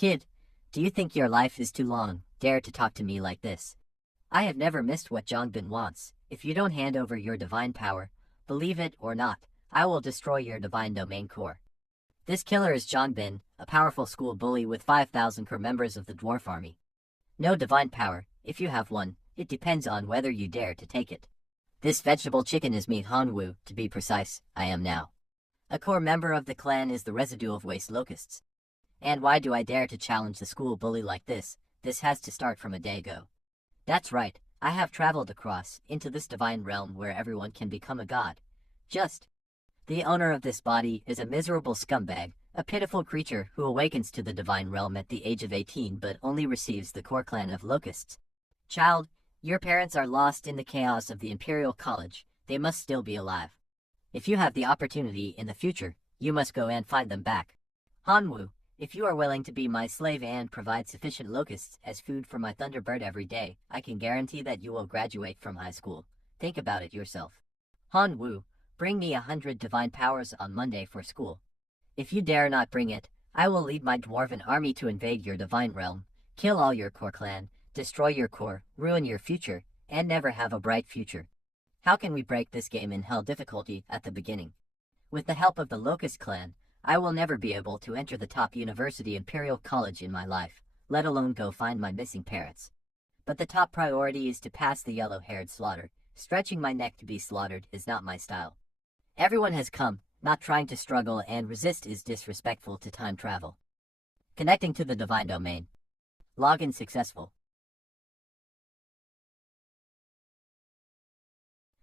Kid, do you think your life is too long? Dare to talk to me like this. I have never missed what Jongbin wants. If you don't hand over your divine power, believe it or not, I will destroy your divine domain core. This killer is Jongbin, a powerful school bully with 5,000 core members of the dwarf army. No divine power. If you have one, it depends on whether you dare to take it. This vegetable chicken is me, Hanwoo, to be precise. I am now. A core member of the clan is the residue of waste locusts. And why do I dare to challenge the school bully like this? This has to start from a day ago. That's right, I have traveled across into this divine realm where everyone can become a god. The owner of this body is a miserable scumbag, a pitiful creature who awakens to the divine realm at the age of 18 but only receives the core clan of locusts. Child, your parents are lost in the chaos of the Imperial College. They must still be alive. If you have the opportunity in the future, you must go and find them back. Hanwoo, if you are willing to be my slave and provide sufficient locusts as food for my Thunderbird every day, I can guarantee that you will graduate from high school. Think about it yourself. Hanwoo, bring me 100 divine powers on Monday for school. If you dare not bring it, I will lead my dwarven army to invade your divine realm, kill all your core clan, destroy your core, ruin your future, and never have a bright future. How can we break this game in hell difficulty at the beginning? With the help of the Locust clan, I will never be able to enter the top university Imperial College in my life, let alone go find my missing parents. But the top priority is to pass the yellow-haired slaughter. Stretching my neck to be slaughtered is not my style. Everyone has come, not trying to struggle and resist is disrespectful to time travel. Connecting to the divine domain. Login successful.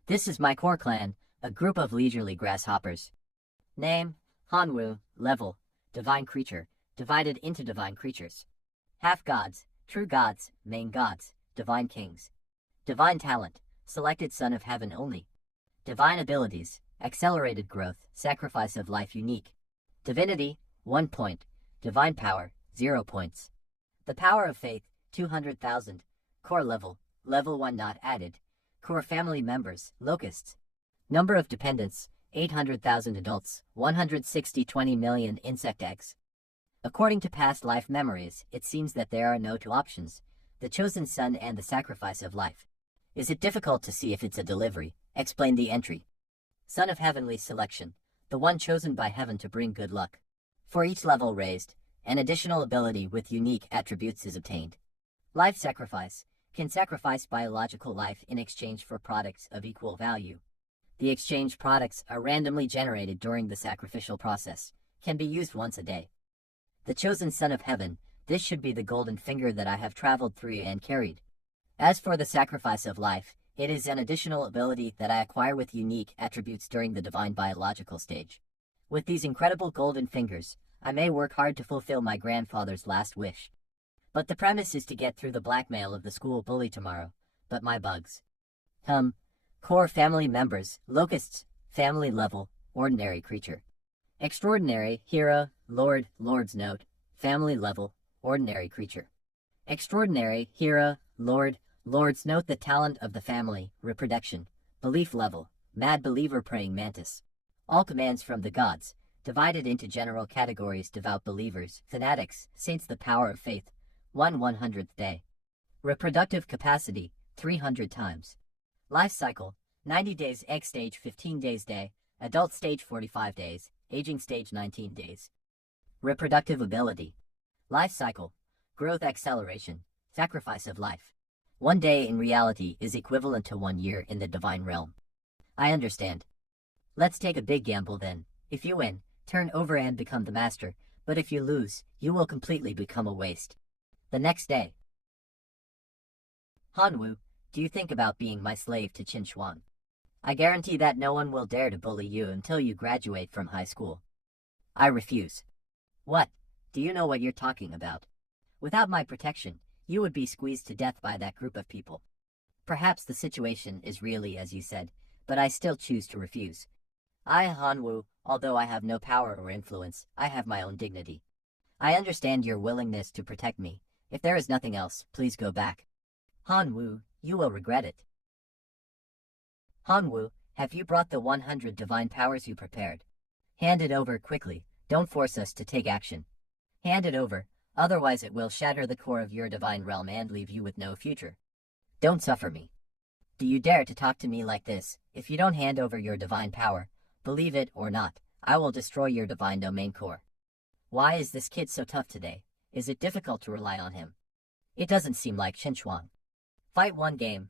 This is my core clan, a group of leisurely grasshoppers. Name, Hanwoo. Level, divine creature, divided into divine creatures. Half gods, true gods, main gods, divine kings. Divine talent, selected son of heaven only. Divine abilities, accelerated growth, sacrifice of life unique. Divinity, 1 point. Divine power, 0 points. The power of faith, 200,000. Core level, level 1 not added. Core family members, locusts. Number of dependents, 800,000 adults, 20 million insect eggs. According to past life memories, it seems that there are no two options, the chosen son and the sacrifice of life. Is it difficult to see if it's a delivery? Explain the entry. Son of heavenly selection, the one chosen by heaven to bring good luck. For each level raised, an additional ability with unique attributes is obtained. Life sacrifice, can sacrifice biological life in exchange for products of equal value. The exchange products are randomly generated during the sacrificial process, can be used once a day. The chosen son of heaven, this should be the golden finger that I have traveled through and carried. As for the sacrifice of life, it is an additional ability that I acquire with unique attributes during the divine biological stage. With these incredible golden fingers, I may work hard to fulfill my grandfather's last wish. But the premise is to get through the blackmail of the school bully tomorrow, but my bugs. Core family members, locusts, family level, ordinary creature. Extraordinary, hero, lord, lord's note, family level, ordinary creature. Extraordinary, hero, lord, lord's note the talent of the family, reproduction, belief level, mad believer praying mantis. All commands from the gods, divided into general categories devout believers, fanatics, saints the power of faith, 1/100th day. Reproductive capacity, 300 times. Life cycle, 90 days egg stage 15 days day, adult stage 45 days, aging stage 19 days. Reproductive ability. Life cycle, growth acceleration, sacrifice of life. 1 day in reality is equivalent to 1 year in the divine realm. I understand. Let's take a big gamble then. If you win, turn over and become the master, but if you lose, you will completely become a waste. The next day. Hanwoo, do you think about being my slave to Qin Shuang? I guarantee that no one will dare to bully you until you graduate from high school. I refuse. What? Do you know what you're talking about? Without my protection, you would be squeezed to death by that group of people. Perhaps the situation is really as you said, but I still choose to refuse. I, Hanwoo, although I have no power or influence, I have my own dignity. I understand your willingness to protect me. If there is nothing else, please go back. Hanwoo, you will regret it. Hanwoo, have you brought the 100 divine powers you prepared? Hand it over quickly, don't force us to take action. Hand it over, Otherwise it will shatter the core of your divine realm and leave you with no future. Don't suffer me. Do you dare to talk to me like this? If you don't hand over your divine power, believe it or not, I will destroy your divine domain core. Why is this kid so tough today? Is it difficult to rely on him? It doesn't seem like Xinchuang. Fight one game,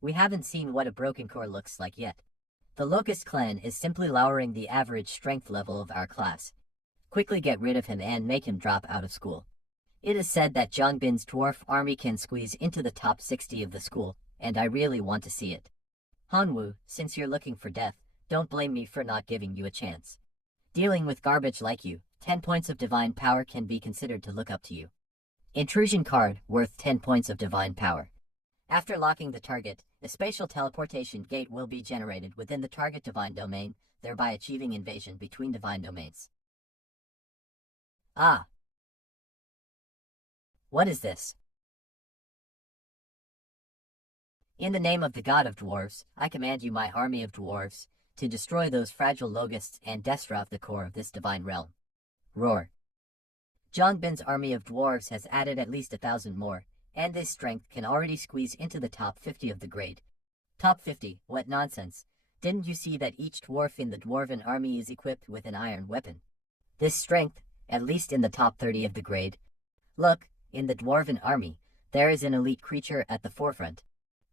we haven't seen what a broken core looks like yet. The Locust clan is simply lowering the average strength level of our class. Quickly get rid of him and make him drop out of school. It is said that Zhongbin's dwarf army can squeeze into the top 60 of the school, and I really want to see it. Hanwoo, since you're looking for death, don't blame me for not giving you a chance. Dealing with garbage like you, 10 points of divine power can be considered to look up to you. Intrusion card, worth 10 points of divine power. After locking the target, a spatial teleportation gate will be generated within the target divine domain, thereby achieving invasion between divine domains. Ah! What is this? In the name of the god of dwarves, I command you, my army of dwarves, to destroy those fragile locusts and destroy the core of this divine realm. Roar. Zhongbin's army of dwarves has added at least 1,000 more, and this strength can already squeeze into the top 50 of the grade. Top 50? What nonsense. Didn't you see that each dwarf in the dwarven army is equipped with an iron weapon? This strength, at least in the top 30 of the grade. Look, in the dwarven army, there is an elite creature at the forefront.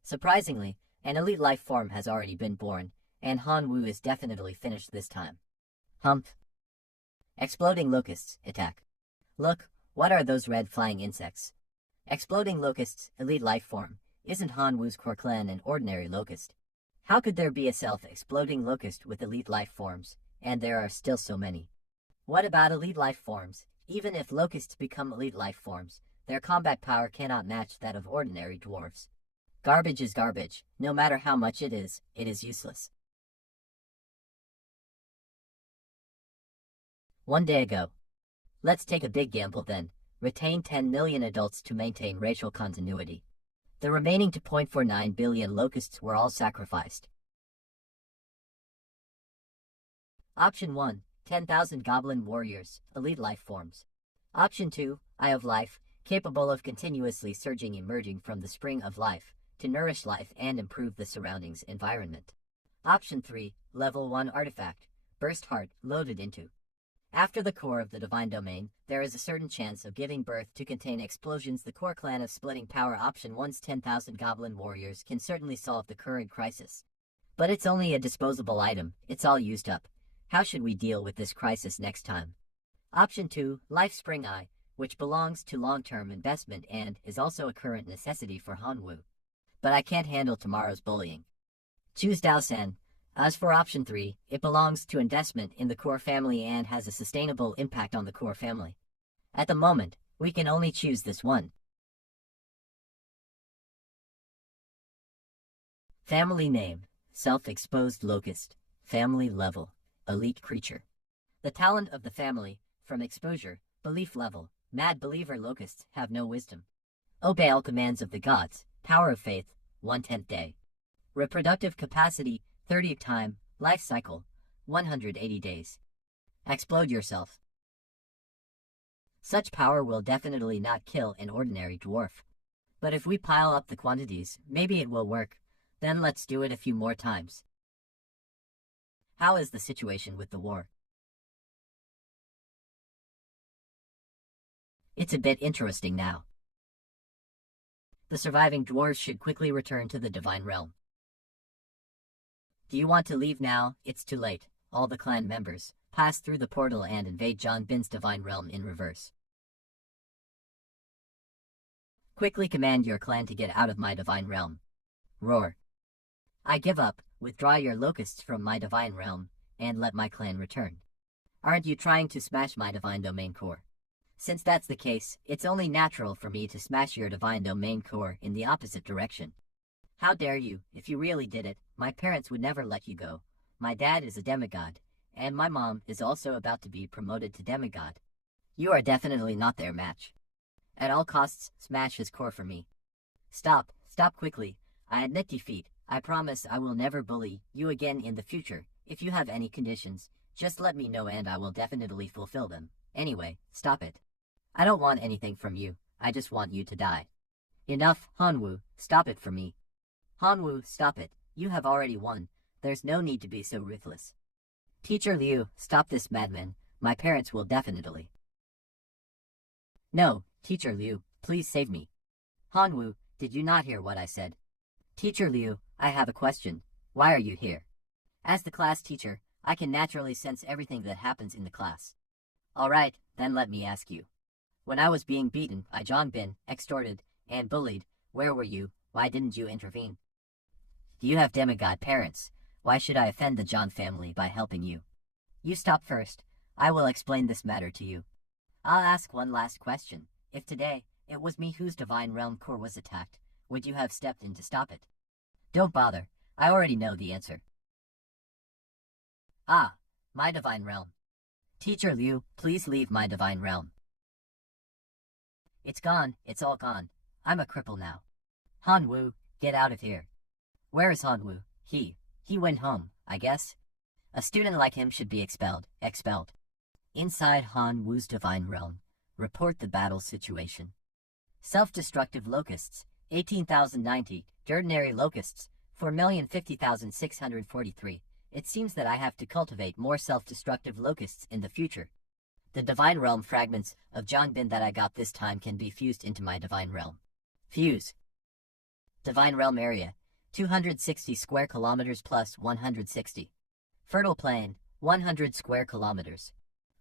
Surprisingly, an elite life form has already been born, and Hanwoo is definitely finished this time. Humph. Exploding locusts, attack. Look, what are those red flying insects? Exploding locusts, elite life form. Isn't Hanwoo's core clan an ordinary locust? How could there be a self-exploding locust with elite life forms, and there are still so many? What about elite life forms? Even if locusts become elite life forms, their combat power cannot match that of ordinary dwarves. Garbage is garbage. No matter how much it is useless. One day ago. Let's take a big gamble then. Retain 10 million adults to maintain racial continuity. The remaining 2.49 billion locusts were all sacrificed. Option 1. 10,000 goblin warriors, elite life forms. Option 2. Eye of Life, capable of continuously surging, emerging from the spring of life, to nourish life and improve the surroundings environment. Option 3. Level 1 artifact, Burst Heart, loaded into. After the core of the divine domain, there is a certain chance of giving birth to contain explosions. The core clan of splitting power. Option 1's 10,000 goblin warriors can certainly solve the current crisis. But it's only a disposable item, it's all used up. How should we deal with this crisis next time? Option 2, Life Spring Eye, which belongs to long-term investment and is also a current necessity for Hanwoo. But I can't handle tomorrow's bullying. Choose Dao-san. As for option 3, it belongs to investment in the core family and has a sustainable impact on the core family. At the moment, we can only choose this one. Family name, Self-Exposed Locust. Family level, Elite Creature. The talent of the family, from exposure, belief level, Mad Believer. Locusts have no wisdom. Obey all commands of the gods, Power of Faith, 1/10 day. Reproductive capacity, 30th time, life cycle, 180 days. Explode yourself. Such power will definitely not kill an ordinary dwarf. But if we pile up the quantities, maybe it will work. Then let's do it a few more times. How is the situation with the war? It's a bit interesting now. The surviving dwarves should quickly return to the divine realm. Do you want to leave now? It's too late. All the clan members pass through the portal and invade Zhongbin's divine realm in reverse. Quickly command your clan to get out of my divine realm. Roar. I give up. Withdraw your locusts from my divine realm, and let my clan return. Aren't you trying to smash my divine domain core? Since that's the case, it's only natural for me to smash your divine domain core in the opposite direction. How dare you? If you really did it, my parents would never let you go. My dad is a demigod, and my mom is also about to be promoted to demigod. You are definitely not their match. At all costs, smash his core for me. Stop quickly. I admit defeat. I promise I will never bully you again in the future. If you have any conditions, just let me know and I will definitely fulfill them. Anyway, stop it. I don't want anything from you, I just want you to die. Enough, Hanwoo, stop it for me. Hanwoo, stop it, you have already won, there's no need to be so ruthless. Teacher Liu, stop this madman, my parents will definitely. No, Teacher Liu, please save me. Hanwoo, did you not hear what I said? Teacher Liu, I have a question, why are you here? As the class teacher, I can naturally sense everything that happens in the class. Alright, then let me ask you. When I was being beaten by Jongbin, extorted, and bullied, where were you? Why didn't you intervene? Do you have demigod parents? Why should I offend the John family by helping you? You stop first. I will explain this matter to you. I'll ask one last question. If today, it was me whose divine realm core was attacked, would you have stepped in to stop it? Don't bother. I already know the answer. Ah, my divine realm. Teacher Liu, please leave my divine realm. It's gone, it's all gone. I'm a cripple now. Hanwoo, get out of here. Where is Hanwoo? He went home, I guess. A student like him should be expelled. Inside Hanwoo's divine realm, report the battle situation. Self-destructive locusts, 18,090, ordinary locusts, 4,050,643. It seems that I have to cultivate more self-destructive locusts in the future. The divine realm fragments of Jongbin that I got this time can be fused into my divine realm. Fuse. Divine realm area, 260 square kilometers plus 160. Fertile plain, 100 square kilometers.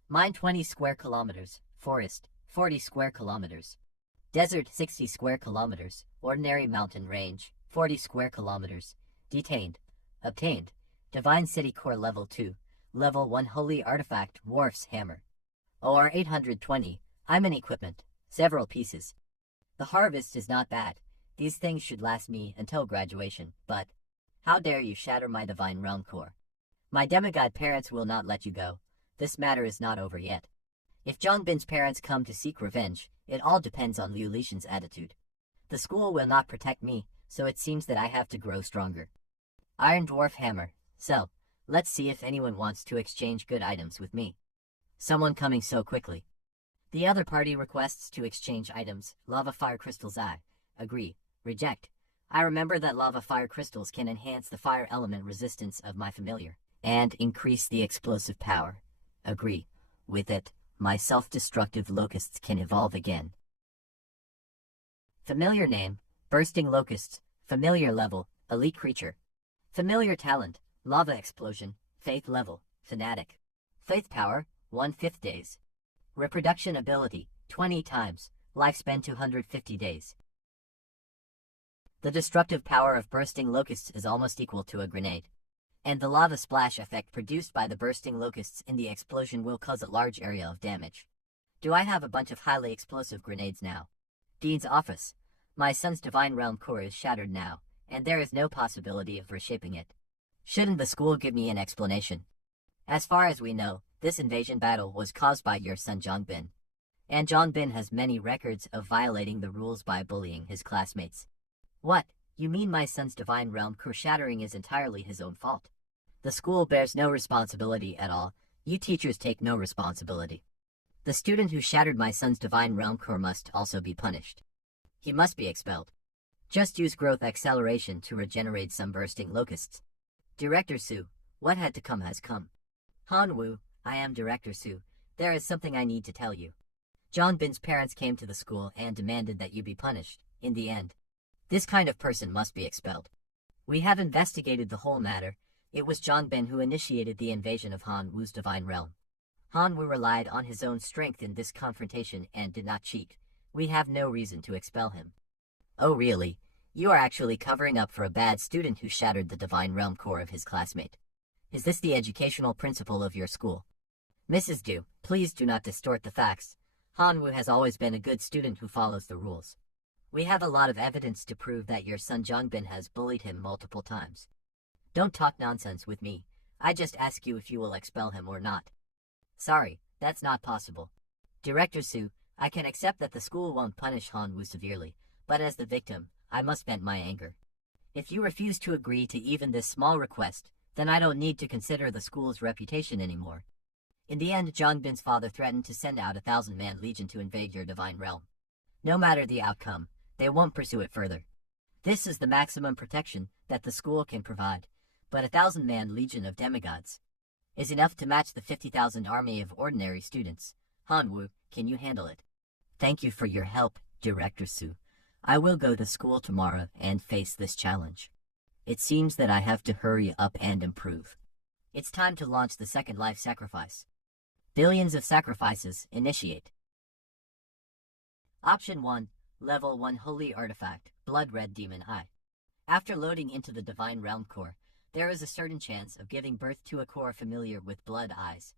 Mine 20 square kilometers. Forest, 40 square kilometers. Desert, 60 square kilometers. Ordinary mountain range, 40 square kilometers. Detained. Obtained. Divine City Core Level 2. Level 1 Holy Artifact Dwarf's Hammer. OR 820. I'm in equipment. Several pieces. The harvest is not bad. These things should last me until graduation, but how dare you shatter my divine realm core? My demigod parents will not let you go. This matter is not over yet. If Jongbin's parents come to seek revenge, it all depends on Liu Lishan's attitude. The school will not protect me, so it seems that I have to grow stronger. Iron Dwarf Hammer. So, let's see if anyone wants to exchange good items with me. Someone coming so quickly. The other party requests to exchange items. Lava Fire Crystals. I agree. Reject. I remember that lava fire crystals can enhance the fire element resistance of my familiar, and increase the explosive power. Agree. With it, my self-destructive locusts can evolve again. Familiar name, Bursting Locusts. Familiar level, Elite Creature. Familiar talent, Lava Explosion. Faith level, Fanatic. Faith power, 1/5 days. Reproduction ability, 20 times. Lifespan 250 days. The destructive power of bursting locusts is almost equal to a grenade. And the lava splash effect produced by the bursting locusts in the explosion will cause a large area of damage. Do I have a bunch of highly explosive grenades now? Dean's office. My son's divine realm core is shattered now, and there is no possibility of reshaping it. Shouldn't the school give me an explanation? As far as we know, this invasion battle was caused by your son Jongbin. And Jongbin has many records of violating the rules by bullying his classmates. What? You mean my son's divine realm core shattering is entirely his own fault? The school bears no responsibility at all. You teachers take no responsibility. The student who shattered my son's divine realm core must also be punished. He must be expelled. Just use growth acceleration to regenerate some bursting locusts. Director Su, what had to come has come. Hanwoo, I am Director Su. There is something I need to tell you. Jongbin's parents came to the school and demanded that you be punished, in the end. This kind of person must be expelled. We have investigated the whole matter. It was Jongbin who initiated the invasion of Hanwoo's divine realm. Hanwoo relied on his own strength in this confrontation and did not cheat. We have no reason to expel him. Oh really? You are actually covering up for a bad student who shattered the divine realm core of his classmate. Is this the educational principle of your school? Mrs. Du, please do not distort the facts. Hanwoo has always been a good student who follows the rules. We have a lot of evidence to prove that your son Jongbin has bullied him multiple times. Don't talk nonsense with me. I just ask you if you will expel him or not. Sorry, that's not possible. Director Su, I can accept that the school won't punish Hanwoo severely, but as the victim, I must vent my anger. If you refuse to agree to even this small request, then I don't need to consider the school's reputation anymore. In the end, John Bin's father threatened to send out 1,000-man legion to invade your divine realm. No matter the outcome, they won't pursue it further. This is the maximum protection that the school can provide, but 1,000-man legion of demigods is enough to match the 50,000 army of ordinary students. Hanwoo, can you handle it? Thank you for your help, Director Su. I will go to school tomorrow and face this challenge. It seems that I have to hurry up and improve. It's time to launch the second life sacrifice. Billions of sacrifices, initiate. Option 1, Level 1 Holy Artifact, Blood Red Demon Eye. After loading into the Divine Realm core, there is a certain chance of giving birth to a core familiar with Blood Eyes.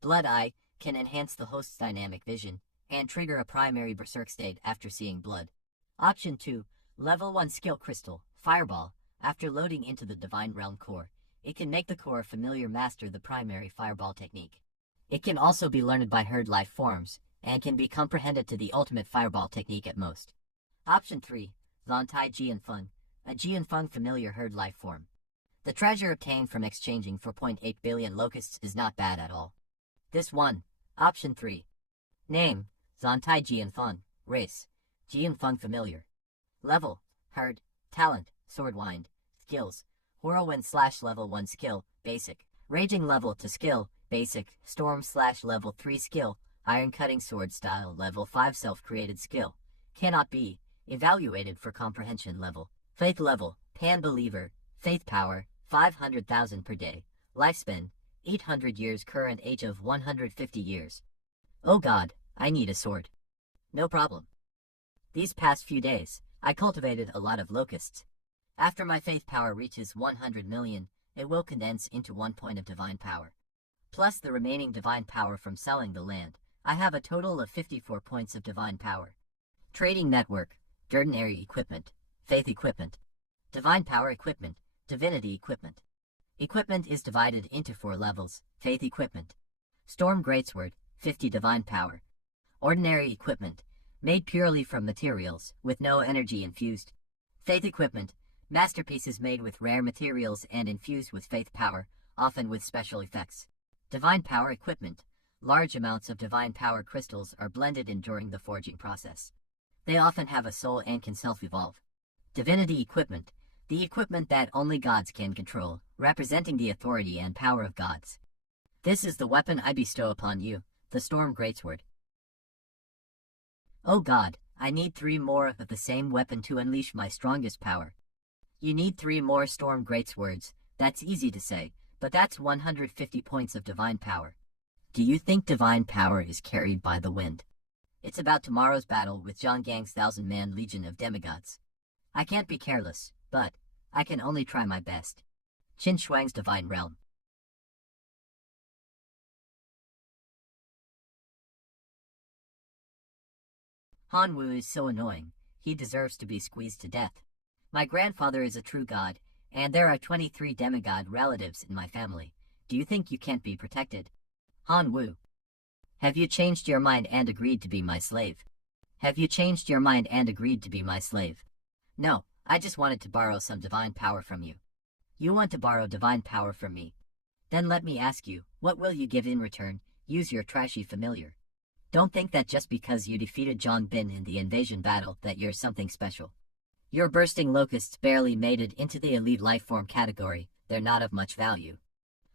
Blood Eye can enhance the host's dynamic vision and trigger a primary berserk state after seeing blood. Option 2, Level 1 Skill Crystal, Fireball. After loading into the Divine Realm core, it can make the core familiar master the primary fireball technique. It can also be learned by herd life forms, and can be comprehended to the ultimate fireball technique at most. Option 3, Zontai Jianfeng, a Jianfeng familiar herd life form. The treasure obtained from exchanging 4.8 billion locusts is not bad at all. This one. Option 3. Name, Zontai Jianfeng. Race, Jianfeng familiar. Level, herd. Talent, swordwind. Skills, whirlwind / level 1 skill, basic. Raging level to skill, basic. Storm / level 3 skill, iron cutting sword style level 5 self-created skill. Cannot be evaluated for comprehension level. Faith level, pan believer. Faith power, 500,000 per day. Lifespan, 800 years. Current age of 150 years. Oh god, I need a sword. No problem. These past few days, I cultivated a lot of locusts. After my faith power reaches 100 million, it will condense into 1 point of divine power. Plus the remaining divine power from selling the land, I have a total of 54 points of divine power. Trading network, ordinary equipment, faith equipment, divine power equipment, divinity equipment. Equipment is divided into 4 levels. Faith equipment, storm greatsword, 50 divine power. Ordinary equipment, made purely from materials, with no energy infused. Faith equipment, masterpieces made with rare materials and infused with faith power, often with special effects. Divine power equipment, large amounts of divine power crystals are blended in during the forging process. They often have a soul and can self-evolve. Divinity equipment, the equipment that only gods can control, representing the authority and power of gods. This is the weapon I bestow upon you, the Storm Greatsword. Oh god, I need 3 more of the same weapon to unleash my strongest power. You need 3 more Storm Greatswords. That's easy to say, but that's 150 points of divine power. Do you think divine power is carried by the wind? It's about tomorrow's battle with Zhang Gang's 1,000-man legion of demigods. I can't be careless, but I can only try my best. Qin Shuang's Divine Realm. Hanwoo is so annoying. He deserves to be squeezed to death. My grandfather is a true god, and there are 23 demigod relatives in my family. Do you think you can't be protected? Hanwoo. Have you changed your mind and agreed to be my slave? Have you changed your mind and agreed to be my slave? No, I just wanted to borrow some divine power from you. You want to borrow divine power from me? Then let me ask you, what will you give in return? Use your trashy familiar. Don't think that just because you defeated John Bin in the invasion battle that you're something special. Your bursting locusts barely made it into the elite lifeform category. They're not of much value.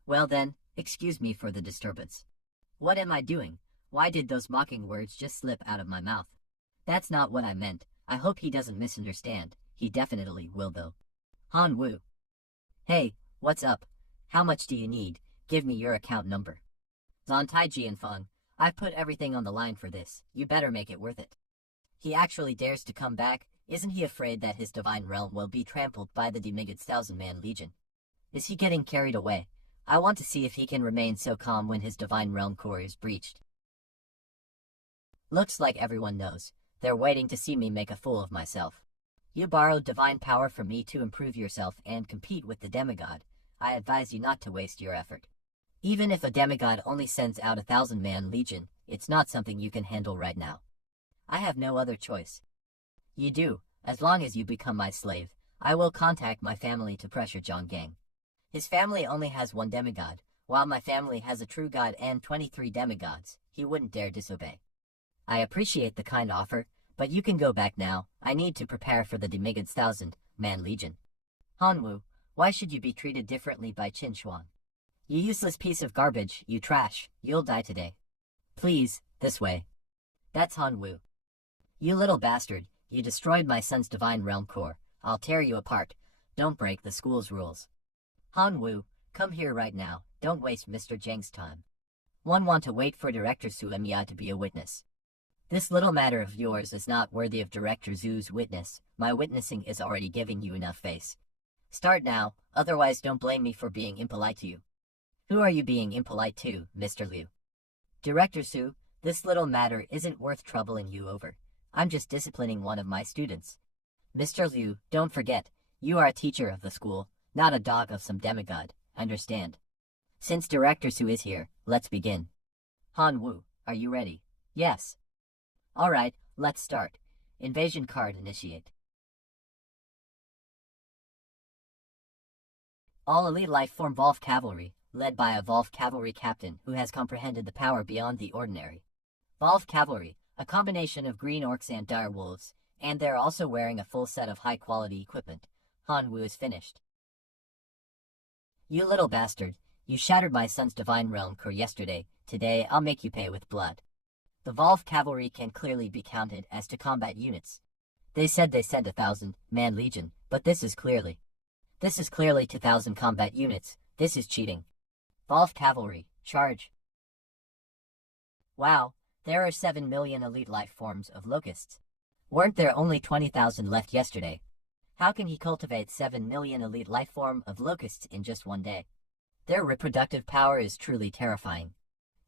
Well then, excuse me for the disturbance. What am I doing? Why did those mocking words just slip out of my mouth? That's not what I meant. I hope he doesn't misunderstand. He definitely will though. Hanwoo. Hey, what's up? How much do you need? Give me your account number. Zontai Jianfeng, I've put everything on the line for this. You better make it worth it. He actually dares to come back? Isn't he afraid that his divine realm will be trampled by the demigod's 1,000-man legion? Is he getting carried away? I want to see if he can remain so calm when his divine realm core is breached. Looks like everyone knows. They're waiting to see me make a fool of myself. You borrowed divine power from me to improve yourself and compete with the demigod. I advise you not to waste your effort. Even if a demigod only sends out 1,000-man legion, it's not something you can handle right now. I have no other choice. You do. As long as you become my slave, I will contact my family to pressure Zhang Gang. His family only has 1 demigod, While my family has a true god and 23 demigods, he wouldn't dare disobey. I appreciate the kind offer, but you can go back now. I need to prepare for the demigods 1,000-man legion. Hanwoo, why should you be treated differently by Qin Xuan? You useless piece of garbage, you trash, you'll die today. Please, this way. That's Hanwoo. You little bastard, you destroyed my son's divine realm core. I'll tear you apart. Don't break the school's rules. Hanwoo, come here right now. Don't waste Mr. Zhang's time. One want to wait for Director Su Emiya to be a witness. This little matter of yours is not worthy of Director Zhu's witness. My witnessing is already giving you enough face. Start now, otherwise don't blame me for being impolite to you. Who are you being impolite to, Mr. Liu? Director Su, this little matter isn't worth troubling you over. I'm just disciplining one of my students. Mr. Liu, don't forget, you are a teacher of the school, not a dog of some demigod, understand? Since Director Su is here, let's begin. Hanwoo, are you ready? Yes. Alright, let's start. Invasion card initiate. All elite life form Volf Cavalry, led by a Volf Cavalry captain who has comprehended the power beyond the ordinary. Volf Cavalry, a combination of green orcs and dire wolves, and they're also wearing a full set of high-quality equipment. Hanwoo is finished. You little bastard, you shattered my son's divine realm core yesterday. Today I'll make you pay with blood. The Volf Cavalry can clearly be counted as to combat units. They said they sent 1,000-man legion, but this is clearly 2,000 combat units. This is cheating. Volf Cavalry, charge. Wow, there are 7 million elite life forms of locusts. Weren't there only 20,000 left yesterday? How can he cultivate 7 million elite life form of locusts in just one day? Their reproductive power is truly terrifying.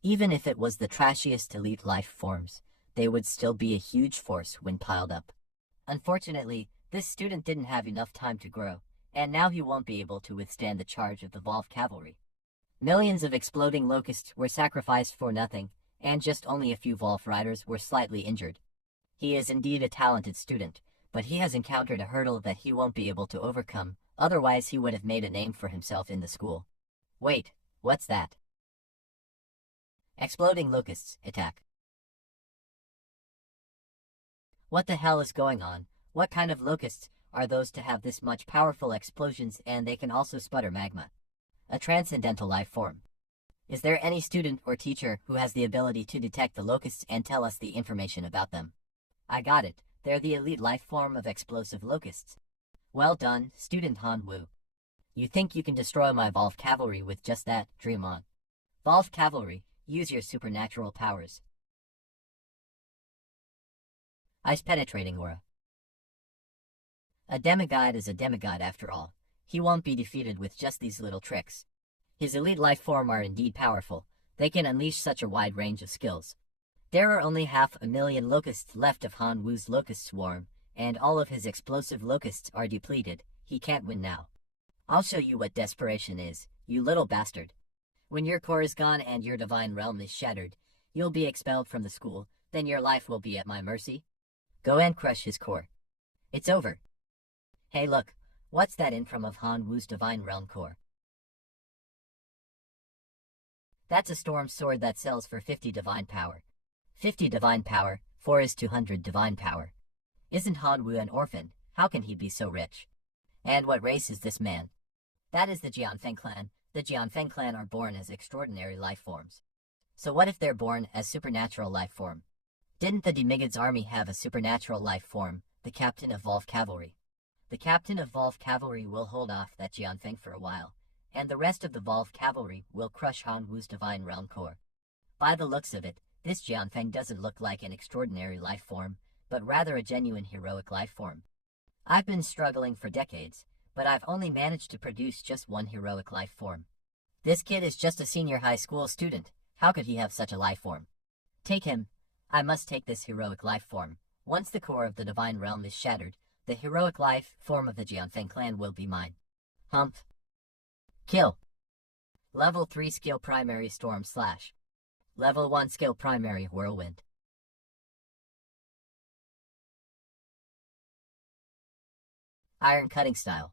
Even if it was the trashiest elite life forms, they would still be a huge force when piled up. Unfortunately, this student didn't have enough time to grow, and now he won't be able to withstand the charge of the Volf Cavalry. Millions of exploding locusts were sacrificed for nothing, and just only a few Volf riders were slightly injured. He is indeed a talented student, but he has encountered a hurdle that he won't be able to overcome, otherwise he would have made a name for himself in the school. Wait, what's that? Exploding locusts, attack. What the hell is going on? What kind of locusts are those to have this much powerful explosions, and they can also sputter magma? A transcendental life form. Is there any student or teacher who has the ability to detect the locusts and tell us the information about them? I got it. They're the elite life form of explosive locusts. Well done, student Hanwoo. You think you can destroy my Volf Cavalry with just that? Dream on. Volf Cavalry, use your supernatural powers. Ice penetrating aura. A demigod is a demigod after all. He won't be defeated with just these little tricks. His elite life form are indeed powerful. They can unleash such a wide range of skills. There are only 500,000 locusts left of Hanwoo's locust swarm, and all of his explosive locusts are depleted. He can't win now. I'll show you what desperation is, you little bastard. When your core is gone and your divine realm is shattered, you'll be expelled from the school, then your life will be at my mercy. Go and crush his core. It's over. Hey look, what's that in from of Hanwoo's divine realm core? That's a storm sword that sells for 50 divine power. 50 divine power, 4 is 200 divine power. Isn't Hanwoo an orphan? How can he be so rich? And what race is this man? That is the Jianfeng clan. The Jianfeng clan are born as extraordinary life forms. So what if they're born as supernatural life form? Didn't the Demigod's army have a supernatural life form, the captain of Volf Cavalry? The captain of Volf Cavalry will hold off that Jianfeng for a while, and the rest of the Volf Cavalry will crush Hanwoo's divine realm core. By the looks of it, this Jianfeng doesn't look like an extraordinary life form, but rather a genuine heroic life form. I've been struggling for decades, but I've only managed to produce just one heroic life form. This kid is just a senior high school student. How could he have such a life form? Take him. I must take this heroic life form. Once the core of the divine realm is shattered, the heroic life form of the Jianfeng clan will be mine. Humph. Kill. Level 3 skill primary storm slash. Level 1 skill primary whirlwind. Iron cutting style.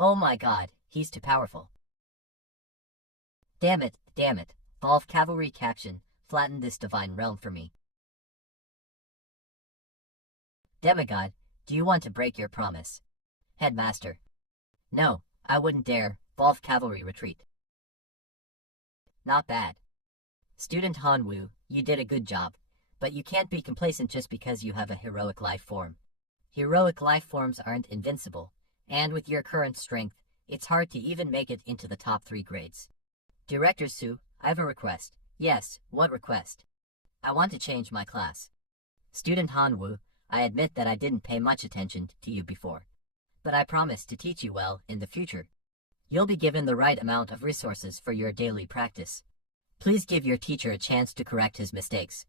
Oh my god, He's too powerful. Damn it, damn it. Volve Cavalry caption, flatten this divine realm for me. Demigod, do you want to break your promise? Headmaster. No, I wouldn't dare. Volve Cavalry retreat. Not bad. Student Hanwoo, you did a good job, but you can't be complacent just because you have a heroic life form. Heroic life forms aren't invincible, and with your current strength, it's hard to even make it into the top 3 grades. Director Su, I have a request. Yes, what request? I want to change my class. Student Hanwoo, I admit that I didn't pay much attention to you before, but I promise to teach you well in the future. You'll be given the right amount of resources for your daily practice. Please give your teacher a chance to correct his mistakes.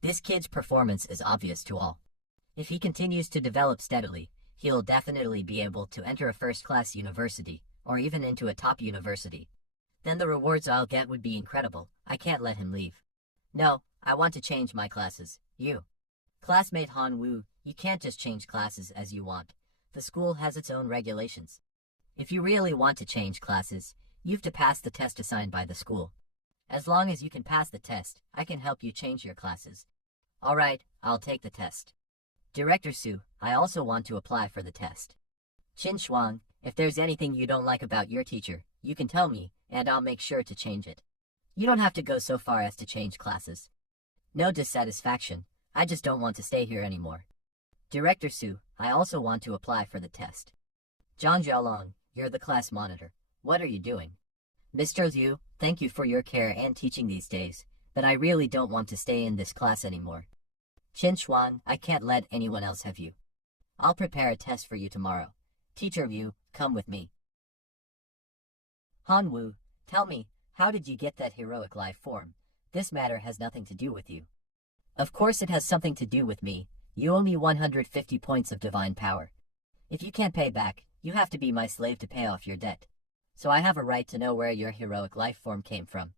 This kid's performance is obvious to all. If he continues to develop steadily, he'll definitely be able to enter a first-class university, or even into a top university. Then the rewards I'll get would be incredible. I can't let him leave. No, I want to change my classes. You. Classmate Han Woo, you can't just change classes as you want. The school has its own regulations. If you really want to change classes, you've to pass the test assigned by the school. As long as you can pass the test, I can help you change your classes. Alright, I'll take the test. Director Su, I also want to apply for the test. Qin Shuang, if there's anything you don't like about your teacher, you can tell me, and I'll make sure to change it. You don't have to go so far as to change classes. No dissatisfaction, I just don't want to stay here anymore. Director Su, I also want to apply for the test. Zhang Jialong, you're the class monitor. What are you doing? Mr. Liu, thank you for your care and teaching these days, but I really don't want to stay in this class anymore. Qin Shuang, I can't let anyone else have you. I'll prepare a test for you tomorrow. Teacher Liu, come with me. Han Wu, tell me, how did you get that heroic life form? This matter has nothing to do with you. Of course it has something to do with me. You owe me 150 points of divine power. If you can't pay back, you have to be my slave to pay off your debt. So I have a right to know where your heroic life form came from.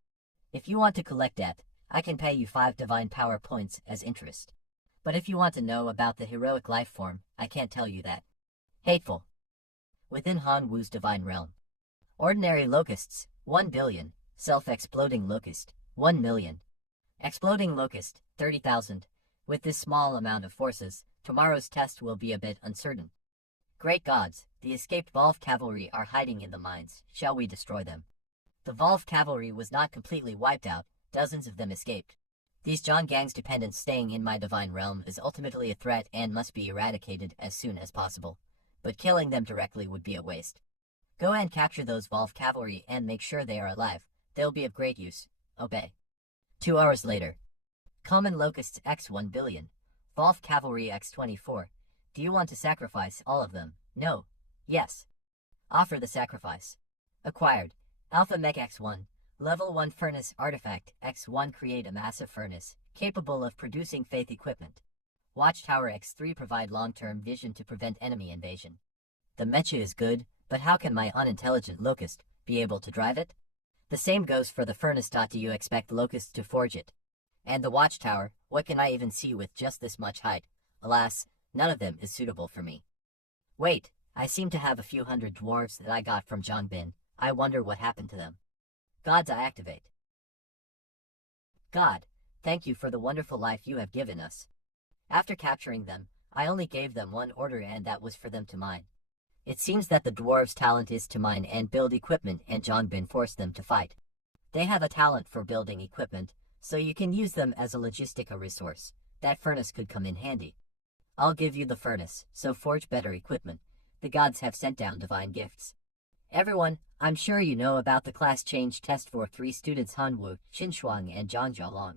If you want to collect debt, I can pay you 5 divine power points as interest. But if you want to know about the heroic life form, I can't tell you that. Hateful. Within Han Wu's divine realm. Ordinary locusts, 1 billion. Self-exploding locust, 1 million. Exploding locust, 30,000. With this small amount of forces, tomorrow's test will be a bit uncertain. Great gods, the escaped Volve cavalry are hiding in the mines. Shall we destroy them? The Volve cavalry was not completely wiped out, dozens of them escaped. These John Gang's dependents staying in my divine realm is ultimately a threat and must be eradicated as soon as possible. But killing them directly would be a waste. Go and capture those Volve cavalry and make sure they are alive. They'll be of great use. Obey. 2 hours later. Common locusts x 1 billion. Volve cavalry x 24. Do you want to sacrifice all of them? No. Yes. Offer the sacrifice. Acquired. Alpha Mech X1. Level 1 Furnace Artifact X1 create a massive furnace, capable of producing faith equipment. Watchtower X3 provide long-term vision to prevent enemy invasion. The mecha is good, but how can my unintelligent locust be able to drive it? The same goes for the furnace. Do you expect locusts to forge it? And the watchtower, what can I even see with just this much height? Alas, none of them is suitable for me. Wait, I seem to have a few hundred dwarves that I got from Zhongbin. I wonder what happened to them. Gods, I activate. God, thank you for the wonderful life you have given us. After capturing them, I only gave them one order, and that was for them to mine. It seems that the dwarves' talent is to mine and build equipment, and Zhongbin forced them to fight. They have a talent for building equipment, so you can use them as a logistica resource. That furnace could come in handy. I'll give you the furnace, so forge better equipment. The gods have sent down divine gifts. Everyone, I'm sure you know about the class change test for 3 students Hanwu, Qinshuang and Zhang Jialong.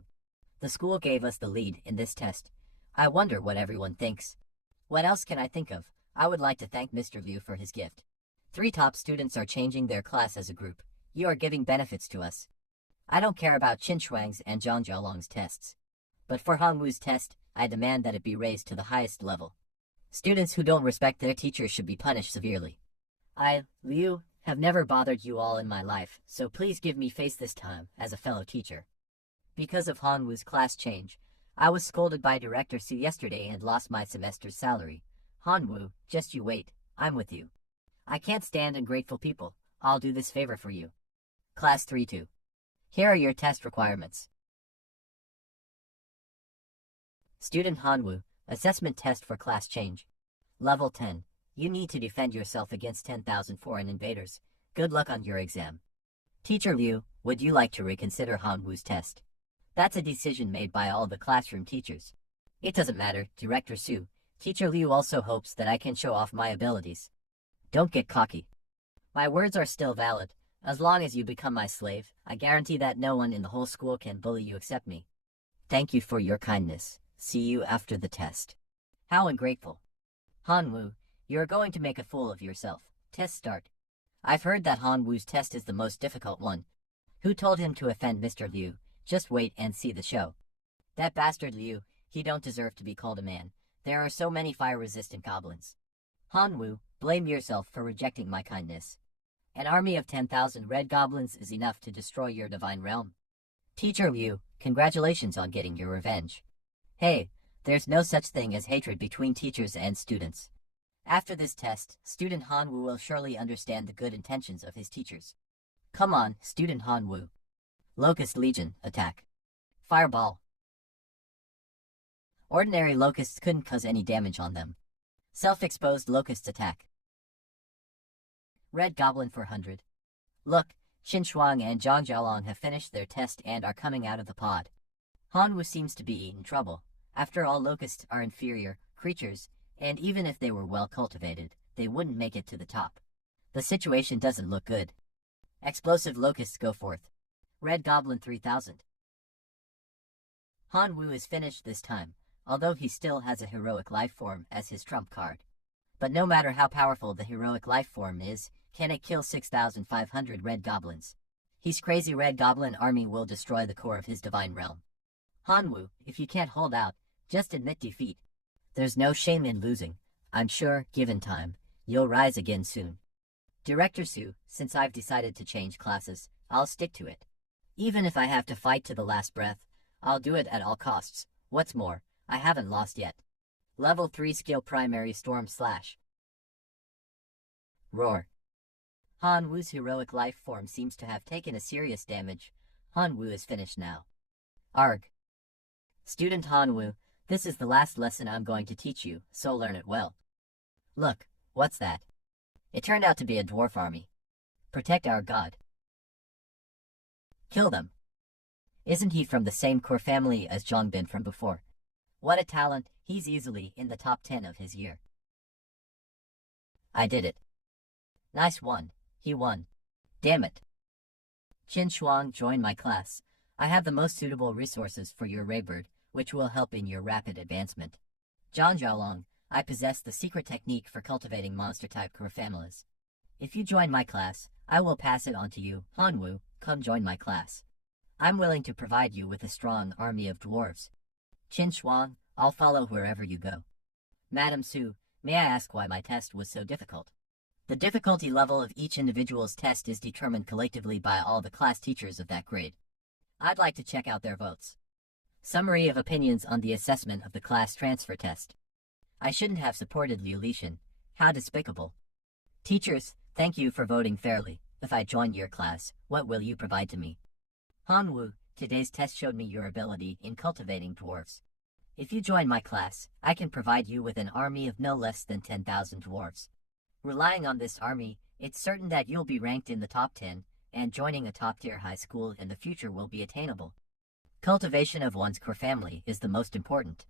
The school gave us the lead in this test. I wonder what everyone thinks. What else can I think of? I would like to thank Mr. Liu for his gift. 3 top students are changing their class as a group. You are giving benefits to us. I don't care about Qinshuang's and Zhang Jialong's tests. But for Hanwu's test, I demand that it be raised to the highest level. Students who don't respect their teachers should be punished severely. I, Liu, have never bothered you all in my life, so please give me face this time as a fellow teacher. Because of Hanwu's class change, I was scolded by Director Su yesterday and lost my semester's salary. Hanwu, just you wait, I'm with you. I can't stand ungrateful people. I'll do this favor for you. Class 3-2. Here are your test requirements. Student Hanwoo, assessment test for class change. Level 10. You need to defend yourself against 10,000 foreign invaders. Good luck on your exam. Teacher Liu, would you like to reconsider Hanwoo's test? That's a decision made by all the classroom teachers. It doesn't matter, Director Su. Teacher Liu also hopes that I can show off my abilities. Don't get cocky. My words are still valid. As long as you become my slave, I guarantee that no one in the whole school can bully you except me. Thank you for your kindness. See you after the test. How ungrateful. Hanwoo, you're going to make a fool of yourself. Test start. I've heard that Hanwoo's test is the most difficult one. Who told him to offend Mr. Liu? Just wait and see the show. That bastard Liu, he don't deserve to be called a man. There are so many fire-resistant goblins. Hanwoo, blame yourself for rejecting my kindness. An army of 10,000 red goblins is enough to destroy your divine realm. Teacher Liu, congratulations on getting your revenge. Hey, there's no such thing as hatred between teachers and students. After this test, Student Hanwoo will surely understand the good intentions of his teachers. Come on, Student Hanwoo. Locust Legion, attack. Fireball. Ordinary locusts couldn't cause any damage on them. Self-exposed locusts attack. Red Goblin 400. Look, Qin Shuang and Zhang Jialong have finished their test and are coming out of the pod. Hanwoo seems to be in trouble. After all, locusts are inferior creatures, and even if they were well cultivated, they wouldn't make it to the top. The situation doesn't look good. Explosive locusts go forth. Red Goblin 3000. Hanwoo is finished this time, although he still has a heroic life form as his trump card. But no matter how powerful the heroic life form is, can it kill 6,500 red goblins? His crazy red goblin army will destroy the core of his divine realm. Hanwoo, if you can't hold out, just admit defeat. There's no shame in losing. I'm sure, given time, you'll rise again soon. Director Su, since I've decided to change classes, I'll stick to it. Even if I have to fight to the last breath, I'll do it at all costs. What's more, I haven't lost yet. Level 3 skill primary storm slash. Roar. Hanwoo's heroic life form seems to have taken a serious damage. Hanwoo is finished now. Arg. Student Hanwoo, this is the last lesson I'm going to teach you, so learn it well. Look, what's that? It turned out to be a dwarf army. Protect our god. Kill them. Isn't he from the same core family as Zhongbin from before? What a talent, he's easily in the top 10 of his year. I did it. Nice one, he won. Damn it. Qin Shuang, join my class. I have the most suitable resources for your Raybird, which will help in your rapid advancement. Zhang Jialong, I possess the secret technique for cultivating monster-type core families. If you join my class, I will pass it on to you. Hanwoo, come join my class. I'm willing to provide you with a strong army of dwarves. Qin Shuang, I'll follow wherever you go. Madam Su, may I ask why my test was so difficult? The difficulty level of each individual's test is determined collectively by all the class teachers of that grade. I'd like to check out their votes. Summary of opinions on the assessment of the class transfer test. I shouldn't have supported Liu Lixin. How despicable. Teachers, thank you for voting fairly. If I join your class, what will you provide to me? Hanwoo, today's test showed me your ability in cultivating dwarves. If you join my class, I can provide you with an army of no less than 10,000 dwarves. Relying on this army, it's certain that you'll be ranked in the top 10, and joining a top-tier high school in the future will be attainable. Cultivation of one's core family is the most important.